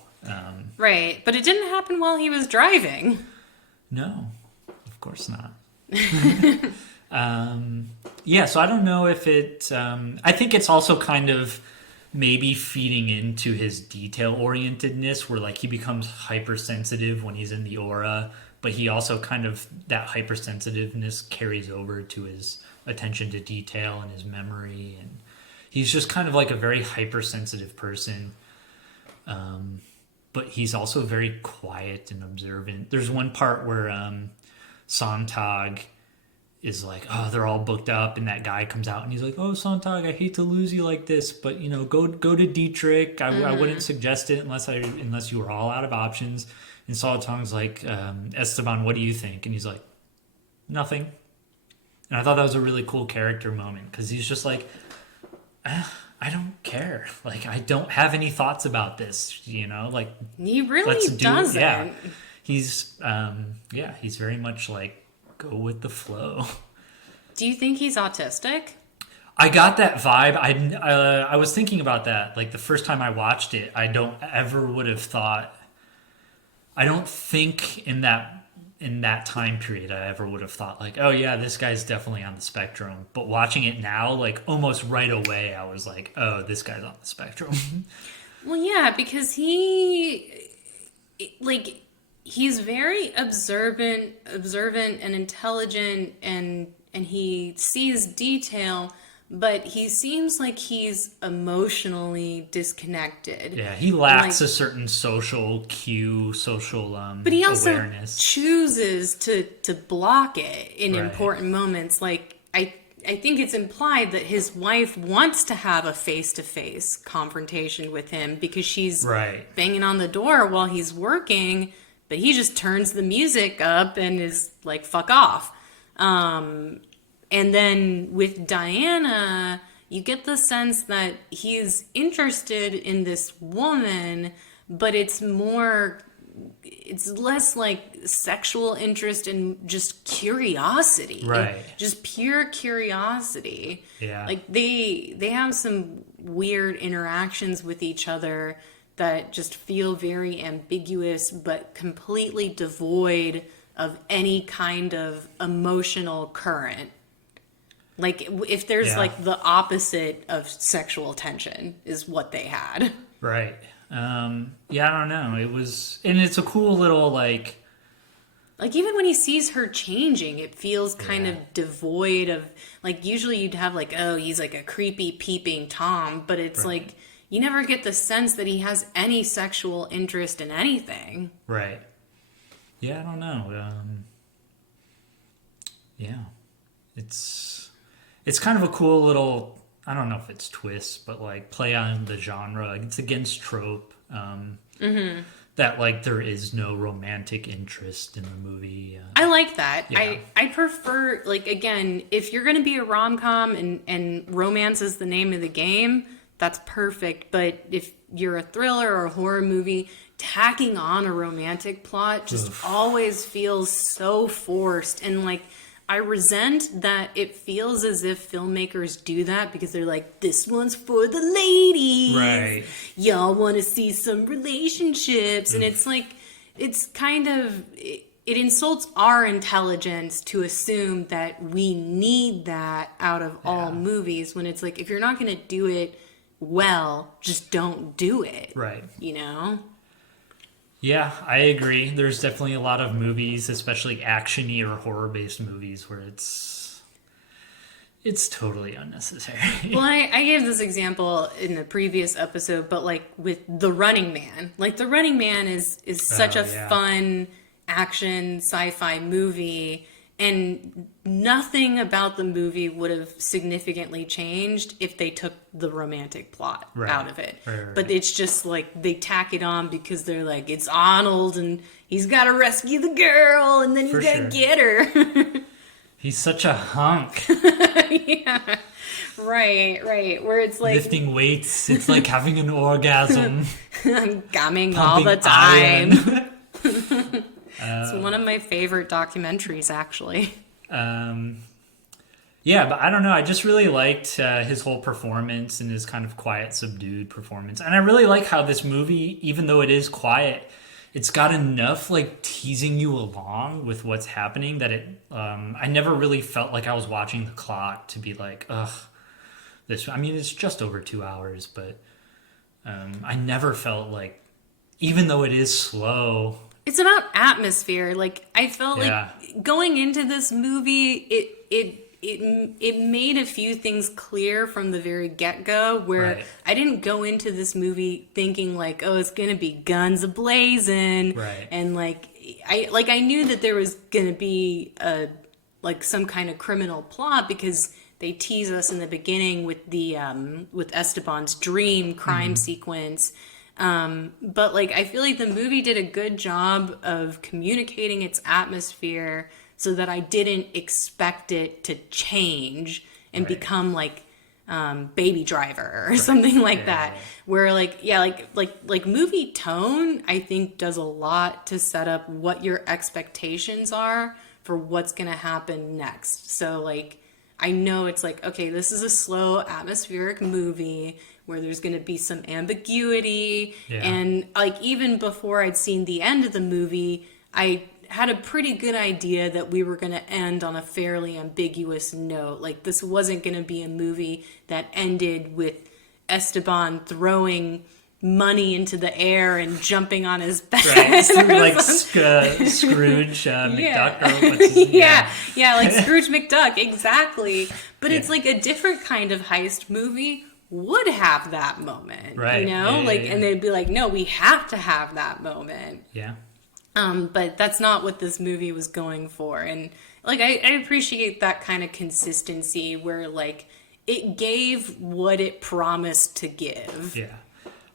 Right, but it didn't happen while he was driving. No, of course not. Yeah, so I don't know if it... I think it's also kind of maybe feeding into his detail-orientedness, where like he becomes hypersensitive when he's in the aura, but he also kind of, that hypersensitiveness carries over to his attention to detail and his memory, and he's just kind of like a very hypersensitive person, but he's also very quiet and observant. There's one part where Sontag is like, oh, they're all booked up, and that guy comes out and he's like, oh, Sontag, I hate to lose you like this, but you know, go to Dietrich. I wouldn't suggest it unless you were all out of options. And Sontag's like, Esteban, what do you think? And he's like, nothing. And I thought that was a really cool character moment, because he's just like, I don't care. Like, I don't have any thoughts about this, you know? Like, he really doesn't. Yeah. He's very much like, go with the flow. Do you think he's autistic? I got that vibe. I was thinking about that. Like, the first time I watched it, I don't think in that time period I ever would have thought like, oh yeah, this guy's definitely on the spectrum. But watching it now, like almost right away, I was like, oh, this guy's on the spectrum. Well, yeah, because he's very observant and intelligent, and he sees detail, but he seems like he's emotionally disconnected. Yeah, he lacks a certain social cue, but he also awareness. Chooses to block it in important moments. Like, I think it's implied that his wife wants to have a face-to-face confrontation with him because she's banging on the door while he's working, but he just turns the music up and is like, fuck off. And then with Diana, you get the sense that he's interested in this woman, but it's less like sexual interest and just curiosity. Right. Just pure curiosity. Yeah. Like they have some weird interactions with each other that just feel very ambiguous, but completely devoid of any kind of emotional current. Like, if there's Yeah. like the opposite of sexual tension is what they had. Right. Yeah, I don't know. It was, and it's a cool little like, Even when he sees her changing, it feels kind Yeah. of devoid of, like, usually you'd have like, oh, he's like a creepy peeping Tom, but it's Right. like, you never get the sense that he has any sexual interest in anything. right. Yeah, I don't know. Yeah, it's kind of a cool little, I don't know if it's twist, but like play on the genre. Like it's against trope. That like there is no romantic interest in the movie. I like that. Yeah. I prefer, like, again, if you're going to be a rom-com and romance is the name of the game, that's perfect. But if you're a thriller or a horror movie, tacking on a romantic plot just always feels so forced. And, like, I resent that it feels as if filmmakers do that because they're like, this one's for the ladies. Right. Y'all want to see some relationships. And it's like, it's kind of, it insults our intelligence to assume that we need that out of all movies when it's like, if you're not going to do it well, just don't do it. Right. You know? Yeah, I agree. There's definitely a lot of movies, especially action-y or horror-based movies, where it's totally unnecessary. Well, I gave this example in the previous episode, but like with The Running Man. Like The Running Man is such a fun action sci-fi movie, and nothing about the movie would have significantly changed if they took the romantic plot out of it. Right. But it's just like they tack it on because they're like, it's Arnold and he's got to rescue the girl and then he's got to get her. He's such a hunk. Yeah. Right. Where it's like Lifting weights, it's like having an orgasm. I'm gumming all the Pumping time. iron. It's one of my favorite documentaries, actually. Yeah, but I don't know. I just really liked his whole performance and his kind of quiet, subdued performance. And I really like how this movie, even though it is quiet, it's got enough like teasing you along with what's happening that it. I never really felt like I was watching the clock to be like, ugh, this. I mean, it's just over 2 hours, but I never felt like, even though it is slow. It's about atmosphere. Like, I felt Yeah. like going into this movie, it made a few things clear from the very get-go where Right. I didn't go into this movie thinking like, oh, it's gonna be guns a-blazing. Right. And I knew that there was gonna be some kind of criminal plot because they tease us in the beginning with the with Esteban's dream crime sequence. But like, I feel like the movie did a good job of communicating its atmosphere so that I didn't expect it to change and become like, Baby Driver or something like that. Where like movie tone, I think does a lot to set up what your expectations are for what's going to happen next. So like, I know it's like, okay, this is a slow atmospheric movie where there's going to be some ambiguity. Yeah. And like, even before I'd seen the end of the movie, I had a pretty good idea that we were going to end on a fairly ambiguous note. Like, this wasn't going to be a movie that ended with Esteban throwing money into the air and jumping on his back. Right, like Scrooge McDuck. Or what's his, yeah, like Scrooge McDuck, exactly. But it's like a different kind of heist movie would have that moment, right? You know, and they'd be like, "No, we have to have that moment." Yeah. But that's not what this movie was going for, and like I appreciate that kind of consistency where like it gave what it promised to give. Yeah.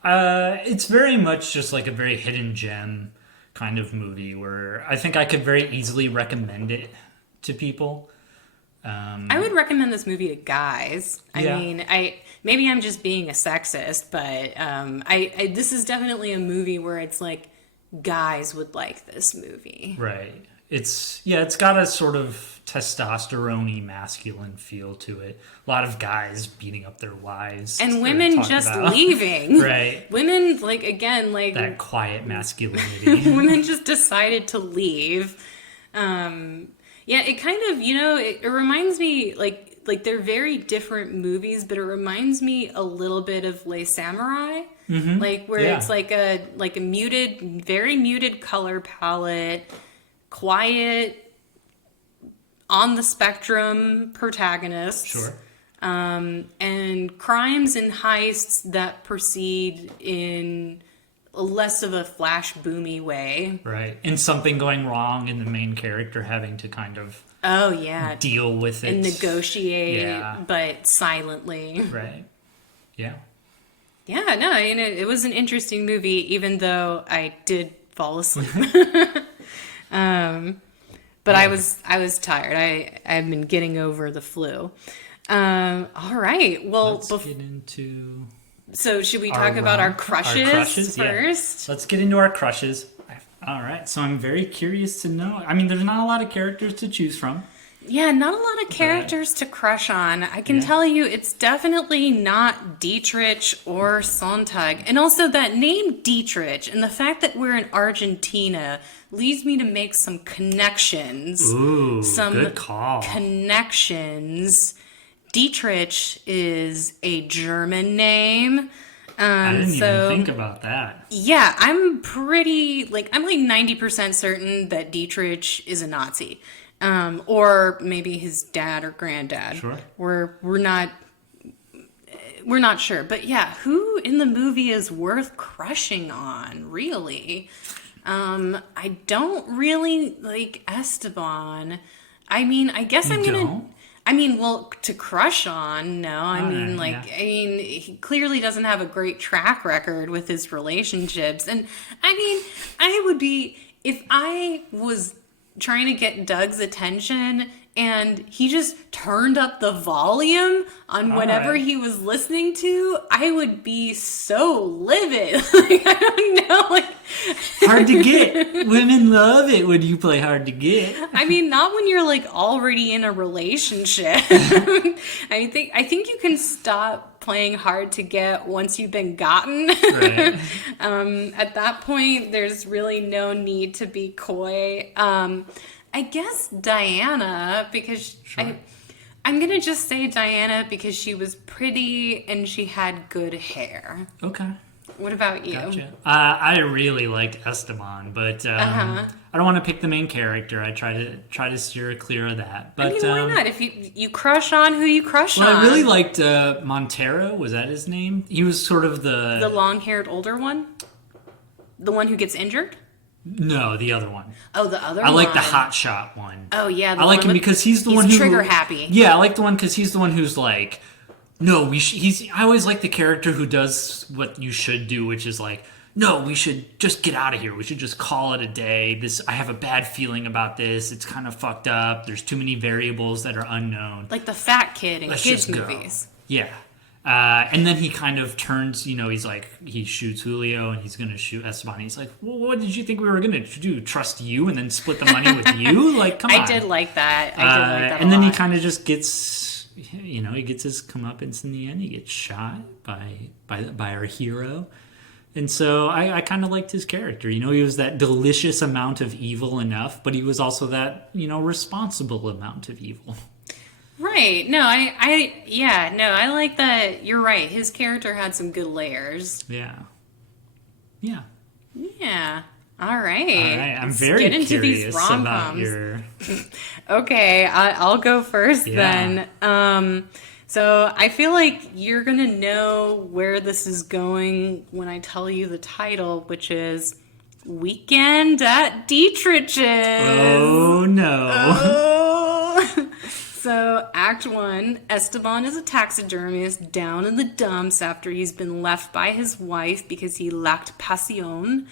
It's very much just like a very hidden gem kind of movie where I think I could very easily recommend it to people. I would recommend this movie to guys. I mean, maybe I'm just being a sexist, but this is definitely a movie where it's like guys would like this movie. Right. It's got a sort of testosterone-y masculine feel to it. A lot of guys beating up their wives. And women just leaving. Right. Women, like, again, like... that quiet masculinity. women just decided to leave. Yeah, it kind of, it reminds me like they're very different movies, but it reminds me a little bit of Les Samurai. Like where Yeah. it's like a muted, very muted color palette, quiet, on the spectrum protagonists. Sure. And crimes and heists that proceed in less of a flash boomy way. Right. And something going wrong and the main character having to kind of Oh yeah, deal with it. and negotiate, Yeah. but silently. Right. Yeah. Yeah, no, it was an interesting movie, even though I did fall asleep. But I was tired. I've been getting over the flu. All right. Well, Let's get into so should we talk about our crushes first? Yeah. Let's get into our crushes. All right. So I'm very curious to know. I mean, there's not a lot of characters to choose from. Yeah, not a lot of characters to crush on. I can tell you it's definitely not Dietrich or Sontag. And also that name Dietrich and the fact that we're in Argentina leads me to make some connections. Ooh, some good call. Connections. Dietrich is a German name. I didn't even think about that. Yeah, I'm like 90% certain that Dietrich is a Nazi. Or maybe his dad or granddad. Sure. We're not sure. But yeah, who in the movie is worth crushing on, really? I don't really like Esteban. I mean, I guess You I'm gonna don't? well, to crush on, no. He clearly doesn't have a great track record with his relationships. And I would be, if I was trying to get Doug's attention and he just turned up the volume on whatever he was listening to, I would be so livid. I don't know, Hard to get. Women love it when you play hard to get. not when you're already in a relationship. I think you can stop playing hard to get once you've been gotten. Right. At that point, there's really no need to be coy. I guess Diana, because I'm going to just say Diana because she was pretty and she had good hair. Okay. What about you? Gotcha. I really liked Esteban, but I don't want to pick the main character. I try to steer clear of that. But why not? If you crush on who you crush on. I really liked Montero. Was that his name? He was sort of the long-haired older one? The one who gets injured? No, the other one. Oh, the other one. I like the hot shot one. Oh, yeah. I like him because he's the one who trigger happy. Yeah, I like the one because he's the one who's like, no, I always like the character who does what you should do, which is like, no, we should just get out of here. We should just call it a day. I have a bad feeling about this. It's kind of fucked up. There's too many variables that are unknown. Like the fat kid in Let's kids' just go. movies. Yeah. And then he kind of turns, he's like, he shoots Julio and he's going to shoot Esteban. He's like, well, what did you think we were going to do? Trust you and then split the money with you? Like, come on. I did like that. I did like that and then a he lot. kind of just gets, he gets his comeuppance in the end. He gets shot by our hero. And so I kind of liked his character. He was that delicious amount of evil enough, but he was also that, responsible amount of evil. Right. No, I like that. You're right. His character had some good layers. Yeah. Yeah. Yeah. All right. All right. I'm Let's very get into curious these rom-coms. about your... Okay, I'll go first Yeah. then. So I feel like you're going to know where this is going when I tell you the title, which is Weekend at Dietrich's. Oh, no. Oh. So, Act 1, Esteban is a taxidermist down in the dumps after he's been left by his wife because he lacked pasión.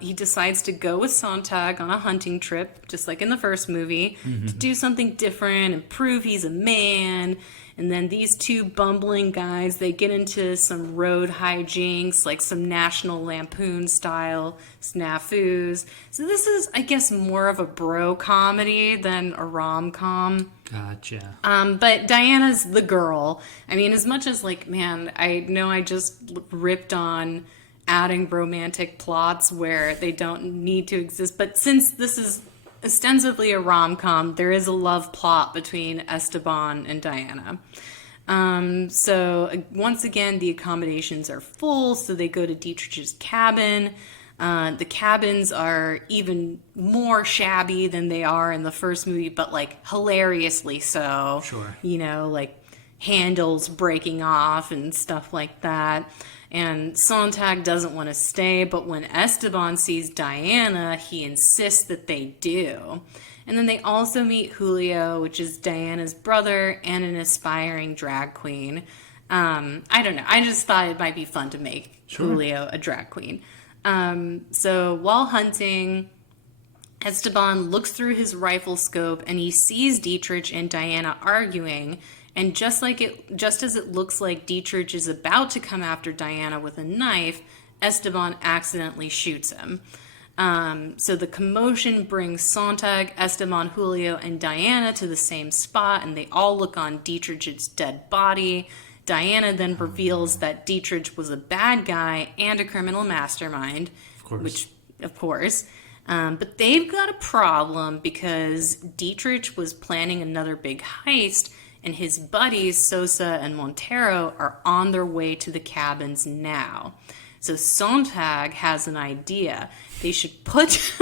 He decides to go with Sontag on a hunting trip, just like in the first movie, to do something different and prove he's a man. And then these two bumbling guys, they get into some road hijinks, like some National Lampoon style snafus. So this is, I guess, more of a bro comedy than a rom-com. Gotcha. But Diana's the girl. As much as I know I just ripped on adding romantic plots where they don't need to exist, but since this is ostensibly a rom-com, there is a love plot between Esteban and Diana. So once again, the accommodations are full, so they go to Dietrich's cabin. The cabins are even more shabby than they are in the first movie, but like hilariously so. Sure. You know, like handles breaking off and stuff like that. And Sontag doesn't want to stay, but when Esteban sees Diana, he insists that they do. And then they also meet Julio, which is Diana's brother and an aspiring drag queen. I don't know. I just thought it might be fun to make Julio a drag queen. So while hunting, Esteban looks through his rifle scope and he sees Dietrich and Diana arguing. And just as it looks like Dietrich is about to come after Diana with a knife, Esteban accidentally shoots him. So the commotion brings Sontag, Esteban, Julio, and Diana to the same spot, and they all look on Dietrich's dead body. Diana then reveals that Dietrich was a bad guy and a criminal mastermind. Of course. Which, of course. But they've got a problem because Dietrich was planning another big heist, and his buddies, Sosa and Montero, are on their way to the cabins now. So Sontag has an idea. They should put...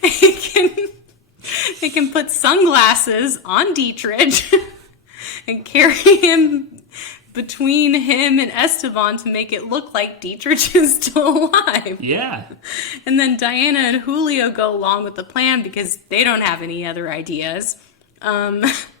they can put sunglasses on Dietrich and carry him between him and Esteban to make it look like Dietrich is still alive. Yeah. And then Diana and Julio go along with the plan because they don't have any other ideas.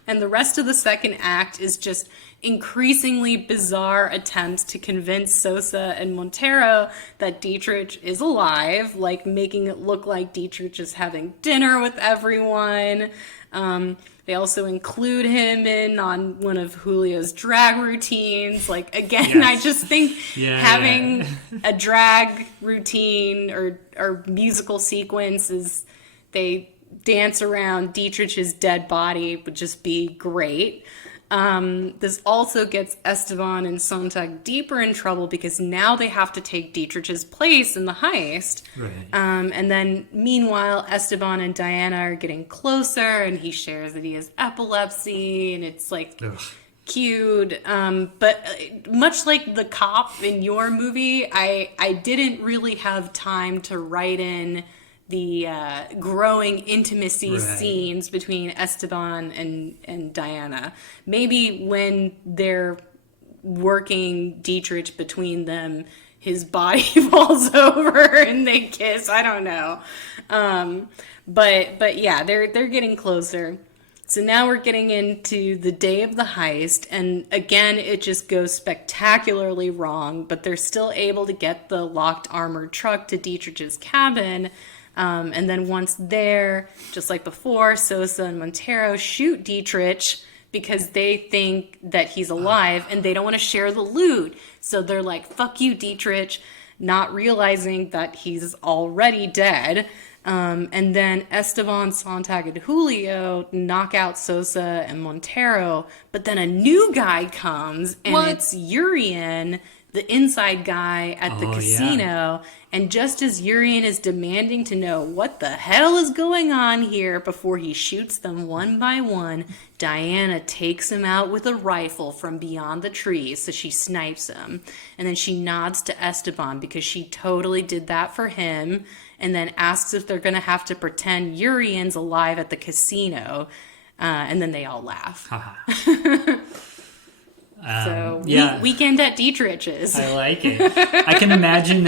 And the rest of the second act is just increasingly bizarre attempts to convince Sosa and Montero that Dietrich is alive, like making it look like Dietrich is having dinner with everyone. They also include him in on one of Julio's drag routines. Like, again, Yes. I just think having a drag routine or musical sequence is they dance around Dietrich's dead body would just be great. This also gets Esteban and Sontag deeper in trouble because now they have to take Dietrich's place in the heist. Right. And then meanwhile, Esteban and Diana are getting closer and he shares that he has epilepsy and it's like cute. But much like the cop in your movie, I didn't really have time to write in the growing intimacy scenes between Esteban and Diana. Maybe when they're working Dietrich between them, his body falls over and they kiss. I don't know. But yeah, they're getting closer. So now we're getting into the day of the heist, and again, it just goes spectacularly wrong, but they're still able to get the locked armored truck to Dietrich's cabin. And then once there, just like before, Sosa and Montero shoot Dietrich because they think that he's alive and they don't want to share the loot. So they're like, fuck you, Dietrich, not realizing that he's already dead. And then Esteban, Sontag, and Julio knock out Sosa and Montero. But then a new guy comes, and it's Urian, the inside guy at the casino. Yeah. And just as Urian is demanding to know what the hell is going on here before he shoots them one by one, Diana takes him out with a rifle from beyond the trees, so she snipes him. And then she nods to Esteban because she totally did that for him, and then asks if they're going to have to pretend Urian's alive at the casino. And then they all laugh. So, weekend at Dietrich's. I like it. I can imagine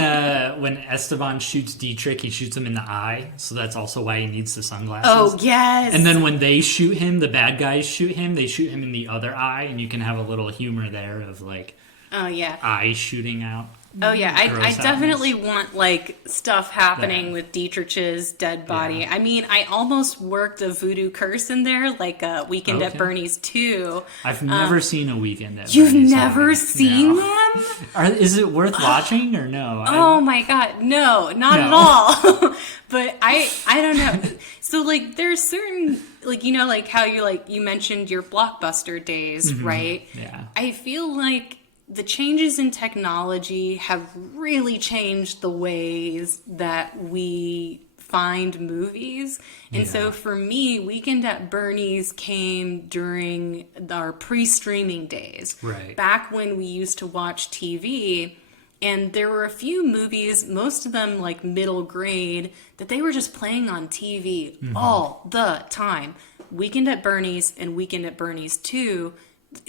when Esteban shoots Dietrich, he shoots him in the eye. So that's also why he needs the sunglasses. Oh, yes. And then when they shoot him, the bad guys shoot him, they shoot him in the other eye. And you can have a little humor there of like, eye shooting out. Oh, yeah. I definitely want, like, stuff happening with Dietrich's dead body. Yeah. I mean, I almost worked a voodoo curse in there, like a Weekend at Bernie's 2. I've never seen a Weekend at Bernie's. You've never seen them? Is it worth watching or no? Oh, my God. No, not at all. But I don't know. So, like, there's certain, like, you know, like how you mentioned your Blockbuster days, right? Yeah. I feel like the changes in technology have really changed the ways that we find movies. And so for me, Weekend at Bernie's came during our pre-streaming days. Right. Back when we used to watch TV, and there were a few movies, most of them like middle grade, that they were just playing on TV all the time. Weekend at Bernie's and Weekend at Bernie's 2,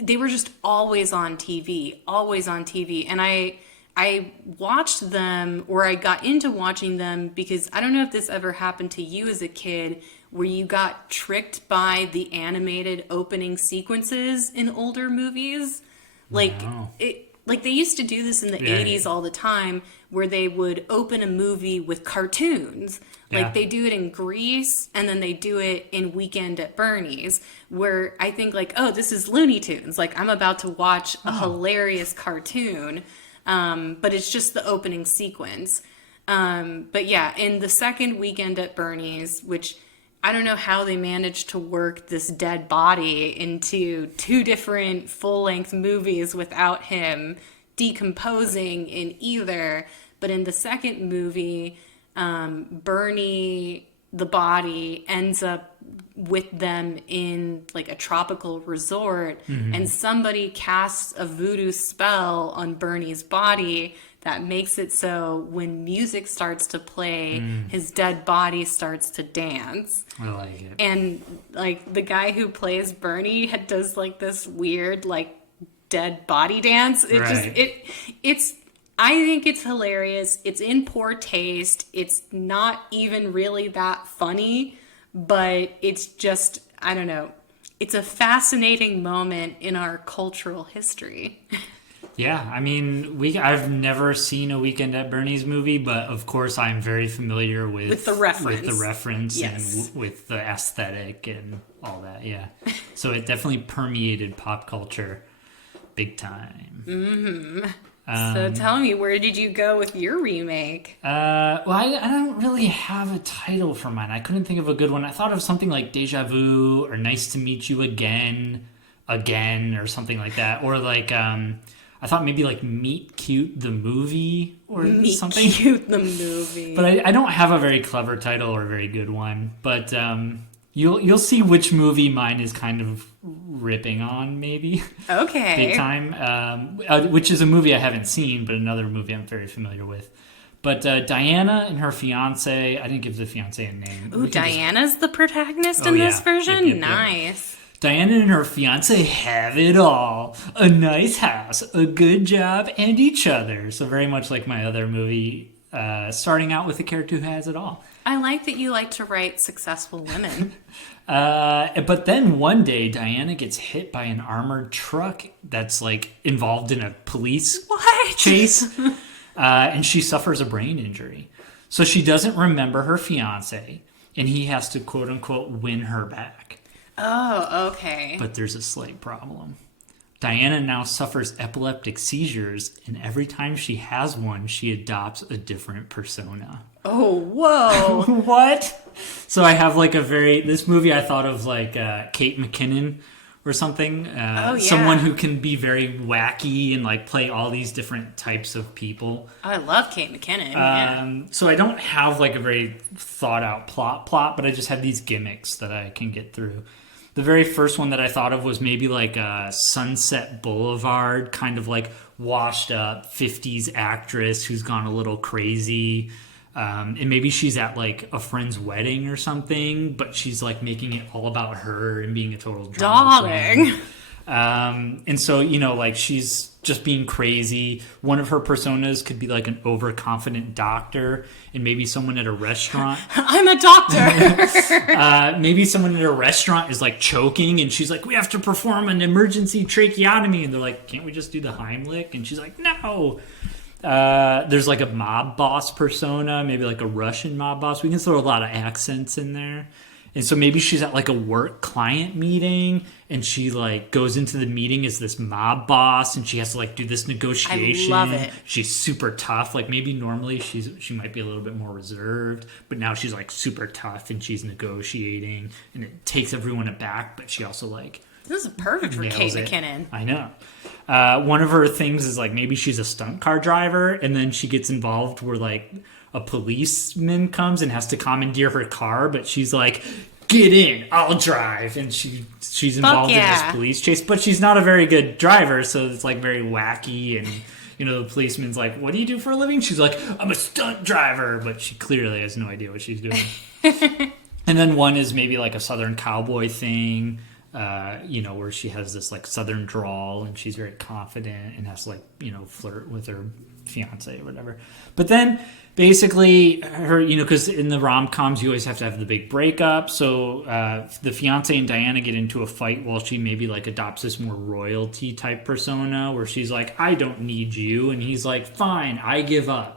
they were just always on TV, always on TV. And I watched them, or I got into watching them because I don't know if this ever happened to you as a kid, where you got tricked by the animated opening sequences in older movies. Like No. Like they used to do this in the 80s all the time, where they would open a movie with cartoons. Like they do it in Grease, and then they do it in Weekend at Bernie's, where I think like, oh, this is Looney Tunes. Like I'm about to watch a hilarious cartoon, but it's just the opening sequence. But yeah, in the second Weekend at Bernie's, which I don't know how they managed to work this dead body into 2 different full-length movies without him decomposing in either. But in the second movie, Bernie, the body, ends up with them in like a tropical resort, and somebody casts a voodoo spell on Bernie's body that makes it so when music starts to play, his dead body starts to dance. I like it. And like the guy who plays Bernie does like this weird like dead body dance. It's I think it's hilarious. It's in poor taste. It's not even really that funny, but it's just, I don't know. It's a fascinating moment in our cultural history. Yeah, I mean, I've never seen a Weekend at Bernie's movie, but of course I'm very familiar with the reference. Yes. And with the aesthetic and all that, yeah. So it definitely permeated pop culture big time. Mm-hmm. So tell me, where did you go with your remake? Well, I don't really have a title for mine. I couldn't think of a good one. I thought of something like Deja Vu or Nice to Meet You Again, or something like that. Or like, I thought maybe like Meet Cute the Movie or something. Meet Cute the Movie. But I don't have a very clever title or a very good one. But you'll see which movie mine is kind of ripping on, maybe. Okay. Big time. Which is a movie I haven't seen, but another movie I'm very familiar with. But Diana and her fiance, I didn't give the fiance a name. Ooh, Diana's the protagonist in this version? Yep. Nice. Diana and her fiance have it all. A nice house, a good job, and each other. So very much like my other movie, starting out with a character who has it all. I like that you like to write successful women. But then one day, Diana gets hit by an armored truck that's like involved in a police chase. And she suffers a brain injury. So she doesn't remember her fiance, and he has to quote unquote win her back. Oh, okay. But there's a slight problem. Diana now suffers epileptic seizures, and every time she has one, she adopts a different persona. Oh, whoa. What? So I have like this movie I thought of like Kate McKinnon or something. Someone who can be very wacky and like play all these different types of people. I love Kate McKinnon. So I don't have like a very thought out plot, but I just have these gimmicks that I can get through. The very first one that I thought of was maybe like a Sunset Boulevard, kind of like washed up 50s actress who's gone a little crazy. And maybe she's at like a friend's wedding or something, but she's like making it all about her and being a total drama queen. And so, like she's just being crazy. One of her personas could be like an overconfident doctor, and maybe someone at a restaurant. I'm a doctor. Maybe someone at a restaurant is like choking, and she's like, "We have to perform an emergency tracheotomy," and they're like, "Can't we just do the Heimlich?" And she's like, "No." There's like a mob boss persona, maybe like a Russian mob boss. We can throw a lot of accents in there. And so maybe she's at like a work client meeting, and she like goes into the meeting as this mob boss, and she has to like do this negotiation. I love it. She's super tough. Like maybe normally she might be a little bit more reserved, but now she's like super tough and she's negotiating, and it takes everyone aback, but she also like this is perfect for Kate McKinnon. I know. One of her things is like maybe she's a stunt car driver, and then she gets involved where like a policeman comes and has to commandeer her car, but she's like, get in, I'll drive. And she's involved in this police chase, but she's not a very good driver, so it's like very wacky. And the policeman's like, what do you do for a living? She's like, I'm a stunt driver, but she clearly has no idea what she's doing. And then one is maybe like a Southern cowboy thing, where she has this like Southern drawl and she's very confident and has to like, flirt with her fiance or whatever. But then basically her, because in the rom-coms you always have to have the big breakup. So the fiance and Diana get into a fight while she maybe like adopts this more royalty type persona where she's like, I don't need you. And he's like, fine, I give up.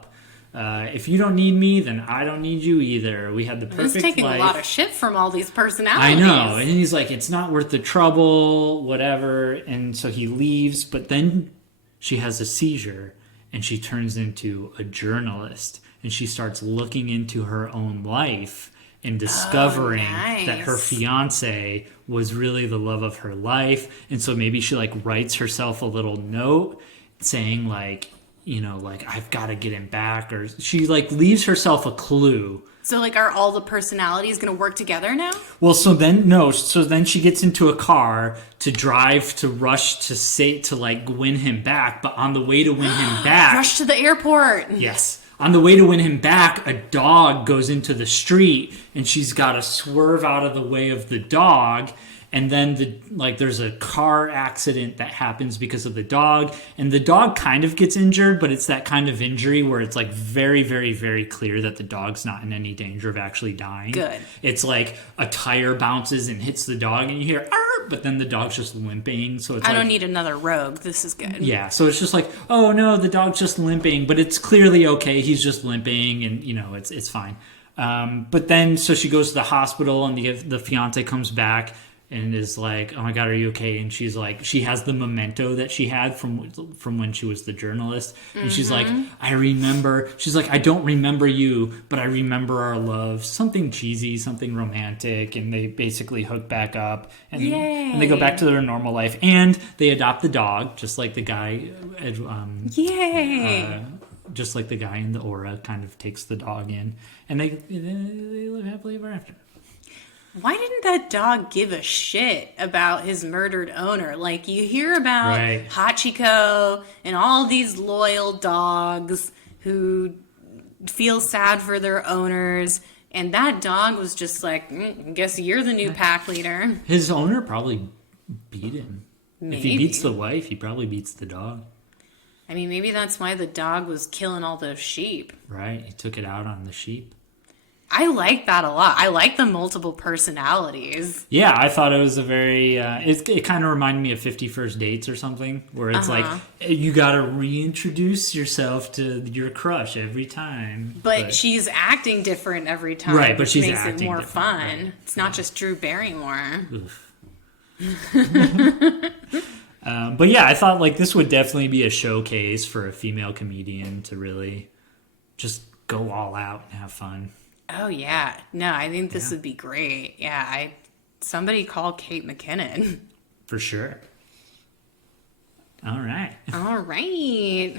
If you don't need me, then I don't need you either. We had the perfect life. He's taking a lot of shit from all these personalities. I know. And he's like, it's not worth the trouble, whatever. And so he leaves. But then she has a seizure and she turns into a journalist. And she starts looking into her own life and discovering that her fiance was really the love of her life. And so maybe she like writes herself a little note saying like, I've got to get him back, or she like leaves herself a clue. So like, are all the personalities going to work together now? Well, so then she gets into a car to drive to rush to like win him back. But on the way to win him back, rush to the airport. Yes. On the way to win him back, a dog goes into the street and she's got to swerve out of the way of the dog. And then there's a car accident that happens because of the dog. And the dog kind of gets injured, but it's that kind of injury where it's like very, very, very clear that the dog's not in any danger of actually dying. Good. It's like a tire bounces and hits the dog and you hear, arr, but then the dog's just limping. So it's I don't need another rogue. This is good. Yeah. So it's just like, oh no, the dog's just limping, but it's clearly okay. He's just limping and it's fine. But then, so she goes to the hospital and the fiance comes back and is like, oh my God, are you okay? And she's like, she has the memento that she had from when she was the journalist. And she's like, I remember, she's like, I don't remember you, but I remember our love. Something cheesy, something romantic. And they basically hook back up and they go back to their normal life. And they adopt the dog, just like the guy, just like the guy in the Aura kind of takes the dog in. And they live happily ever after. Why didn't that dog give a shit about his murdered owner? Like, you hear about Hachiko and all these loyal dogs who feel sad for their owners, and that dog was just like, I guess you're the new pack leader. His owner probably beat him. Maybe. If he beats the wife, he probably beats the dog. I mean, maybe that's why the dog was killing all those sheep. Right, he took it out on the sheep. I like that a lot. I like the multiple personalities. Yeah, I thought it was a very... it kind of reminded me of 50 First Dates or something, where it's like, you got to reintroduce yourself to your crush every time. But she's acting different every time. Right, but she's makes acting it more different. Fun. Right. It's not just Drew Barrymore. But yeah, I thought like this would definitely be a showcase for a female comedian to really just go all out and have fun. Oh, yeah. No, I think this would be great. Yeah, somebody call Kate McKinnon. For sure. All right. All right.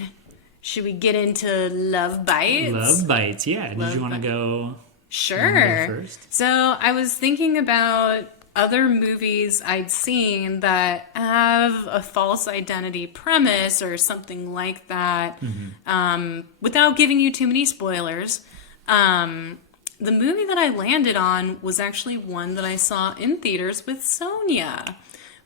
Should we get into Love Bites? Love Bites, yeah. Did you want to go? Sure. First? So I was thinking about other movies I'd seen that have a false identity premise or something like that. Without giving you too many spoilers. The movie that I landed on was actually one that I saw in theaters with Sonia.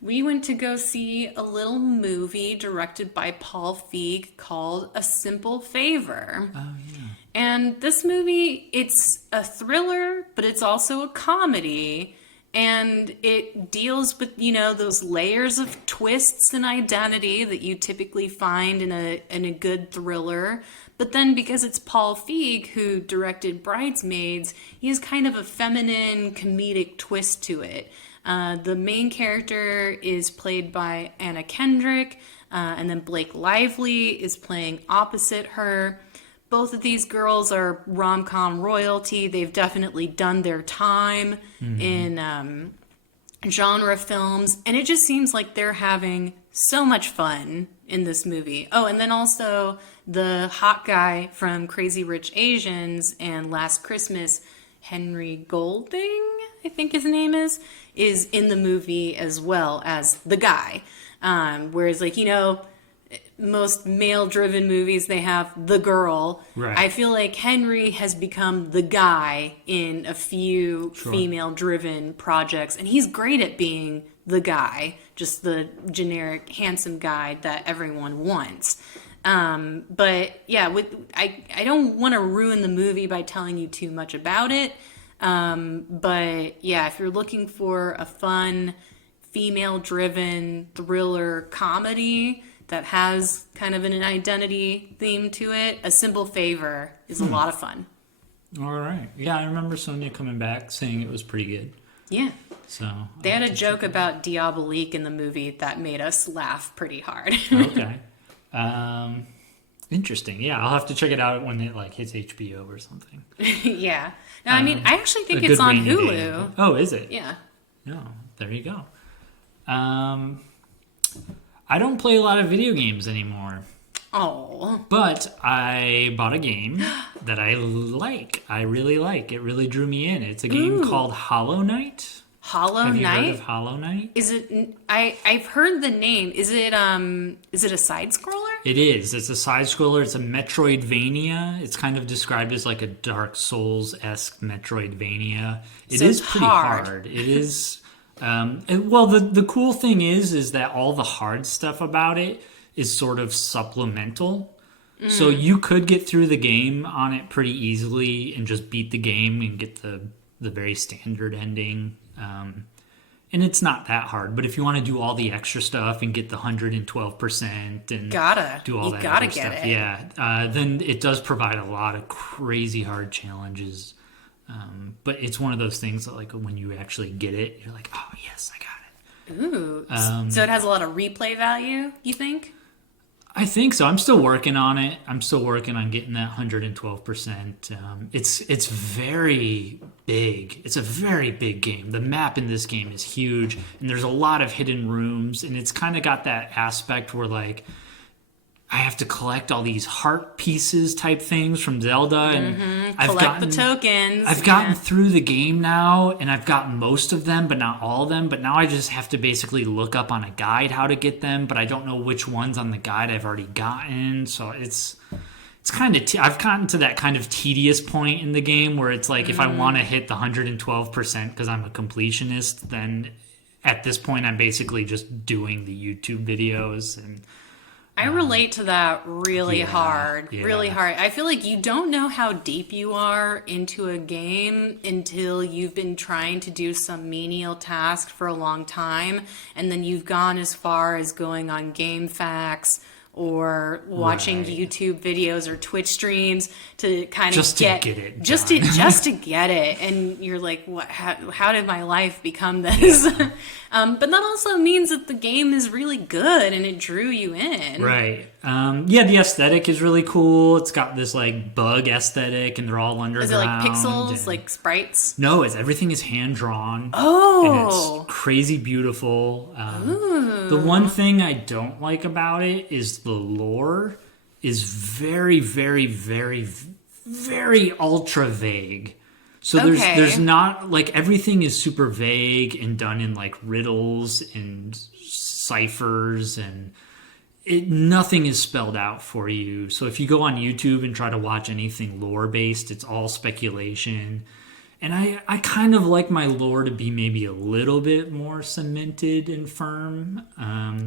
We went to go see a little movie directed by Paul Feig called A Simple Favor. Oh, yeah. And this movie, it's a thriller, but it's also a comedy. And it deals with, those layers of twists and identity that you typically find in a good thriller. But then because it's Paul Feig who directed Bridesmaids, he has kind of a feminine comedic twist to it. The main character is played by Anna Kendrick, and then Blake Lively is playing opposite her. Both of these girls are rom-com royalty. They've definitely done their time in genre films, and it just seems like they're having so much fun in this movie. Oh, and then also the hot guy from Crazy Rich Asians and Last Christmas, Henry Golding, I think his name is in the movie as well as the guy. Whereas, like, most male-driven movies, they have the girl. Right. I feel like Henry has become the guy in a few Sure. female-driven projects, and he's great at being the guy, just the generic handsome guy that everyone wants. But yeah, I don't want to ruin the movie by telling you too much about it. But yeah, if you're looking for a fun female-driven thriller comedy that has kind of an identity theme to it, A Simple Favor is a lot of fun. All right. Yeah, I remember Sonia coming back saying it was pretty good. Yeah. So They had a joke about Diabolique in the movie that made us laugh pretty hard. Okay. Interesting. Yeah, I'll have to check it out when it hits HBO or something. Yeah. No, I mean, I actually think A it's good on rainy Hulu. day. Oh, is it? Yeah. No, there you go. I don't play a lot of video games anymore, Oh. but I bought a game that I like. I really like. It really drew me in. It's a game called Hollow Knight. Hollow Have you Knight? heard of Hollow Knight? Is it? I've heard the name. Is it a side scroller? It is. It's a side scroller. It's a Metroidvania. It's kind of described as like a Dark Souls-esque Metroidvania. It So is it's pretty hard. hard. It is. The cool thing is that all the hard stuff about it is sort of supplemental. So you could get through the game on it pretty easily and just beat the game and get the very standard ending. And it's not that hard, but if you want to do all the extra stuff and get the 112% and do all You that gotta other get stuff, it. yeah, then it does provide a lot of crazy hard challenges. But it's one of those things that, like, when you actually get it, you're like, oh yes, I got it. Ooh. So it has a lot of replay value, you think? I think so. I'm still working on it. I'm still working on getting that 112%. It's very big. It's a very big game. The map in this game is huge, and there's a lot of hidden rooms, and it's kind of got that aspect where, like, I have to collect all these heart pieces type things from Zelda, and Collect the tokens. I've gotten through the game now, and I've gotten most of them, but not all of them. But now I just have to basically look up on a guide how to get them, but I don't know which ones on the guide I've already gotten. So it's kind of I've gotten to that kind of tedious point in the game where it's like if I want to hit the 112% because I'm a completionist, then at this point I'm basically just doing the YouTube videos and. I relate to that really Yeah, hard. yeah. Really hard. I feel like you don't know how deep you are into a game until you've been trying to do some menial task for a long time, and then you've gone as far as going on Game Facts or watching Right. YouTube videos or Twitch streams to kind of Just to get it just done. just to get it, and you're like, what? How did my life become this? But that also means that the game is really good and it drew you in. Right. Yeah, the aesthetic is really cool. It's got this like bug aesthetic, and they're all underground. Is it like pixels, and- like sprites? No, everything is hand drawn. Oh, And it's crazy beautiful. The one thing I don't like about it is the lore is very, very, very, very ultra vague. So Okay. there's not like everything is super vague and done in like riddles and ciphers and nothing is spelled out for you. So if you go on YouTube and try to watch anything lore based, it's all speculation. And I kind of like my lore to be maybe a little bit more cemented and firm.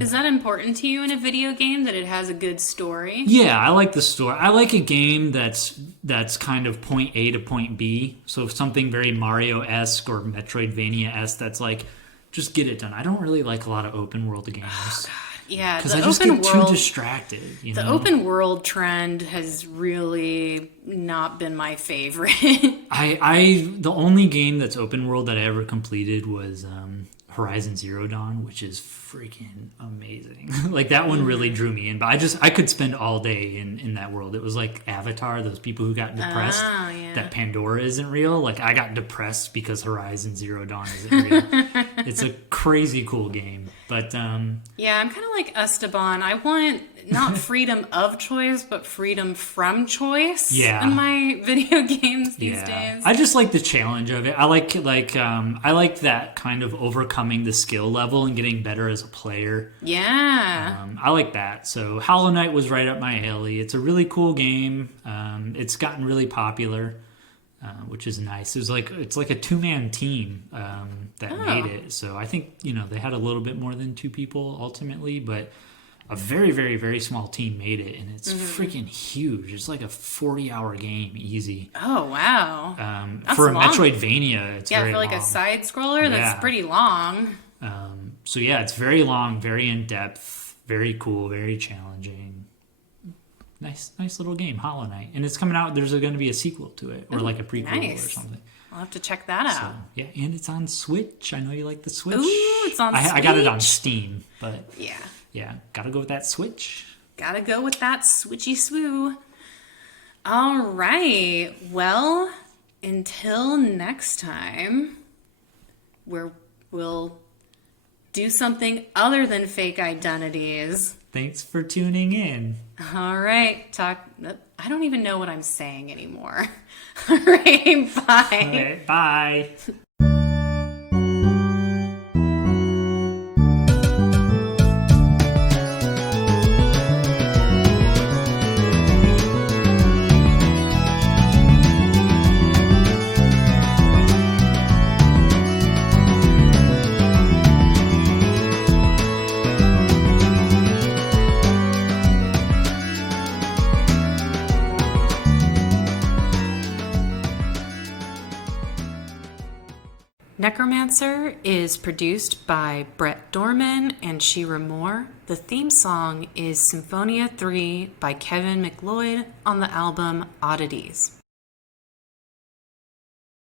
is that important to you in a video game that it has a good story? Yeah, I like the story. I like a game that's kind of point A to point B. So if something very Mario-esque or Metroidvania-esque that's like, just get it done. I don't really like a lot of open world games. Yeah, Because the I just open get world, too distracted. You the know? open world trend has really not been my favorite. The only game that's open world that I ever completed was Horizon Zero Dawn, which is freaking amazing. Like that one really drew me in. But I could spend all day in that world. It was like Avatar, those people who got depressed Oh, yeah. that Pandora isn't real. Like I got depressed because Horizon Zero Dawn isn't real. It's a crazy cool game. But yeah, I'm kind of like Esteban. I want not freedom of choice, but freedom from choice in my video games these days. I just like the challenge of it. I like that kind of overcoming the skill level and getting better as a player. Yeah. I like that. So Hollow Knight was right up my alley. It's a really cool game. It's gotten really popular. Which is nice. It's like a 2-man team that made it. So I think they had a little bit more than 2 people ultimately, but a very, very, very small team made it, and it's freaking huge. It's like a 40-hour game, easy. Oh wow! For a long. Metroidvania, it's very for like long. a side scroller. That's pretty long. So yeah, it's very long, very in depth, very cool, very challenging. Nice little game, Hollow Knight. And it's coming out, there's going to be a sequel to it, or like a prequel or something. I'll have to check that out. So, yeah, and it's on Switch. I know you like the Switch. Ooh, it's on Switch. I got it on Steam, but yeah, gotta go with that Switch. Gotta go with that switchy swoo. All right, well, until next time, we'll do something other than fake identities. Thanks for tuning in. All right. I don't even know what I'm saying anymore. All right. Bye. All right, bye. Necromancer is produced by Bret Dorman and Shira Moore. The theme song is Symphonia 3 by Kevin MacLeod on the album Oddities.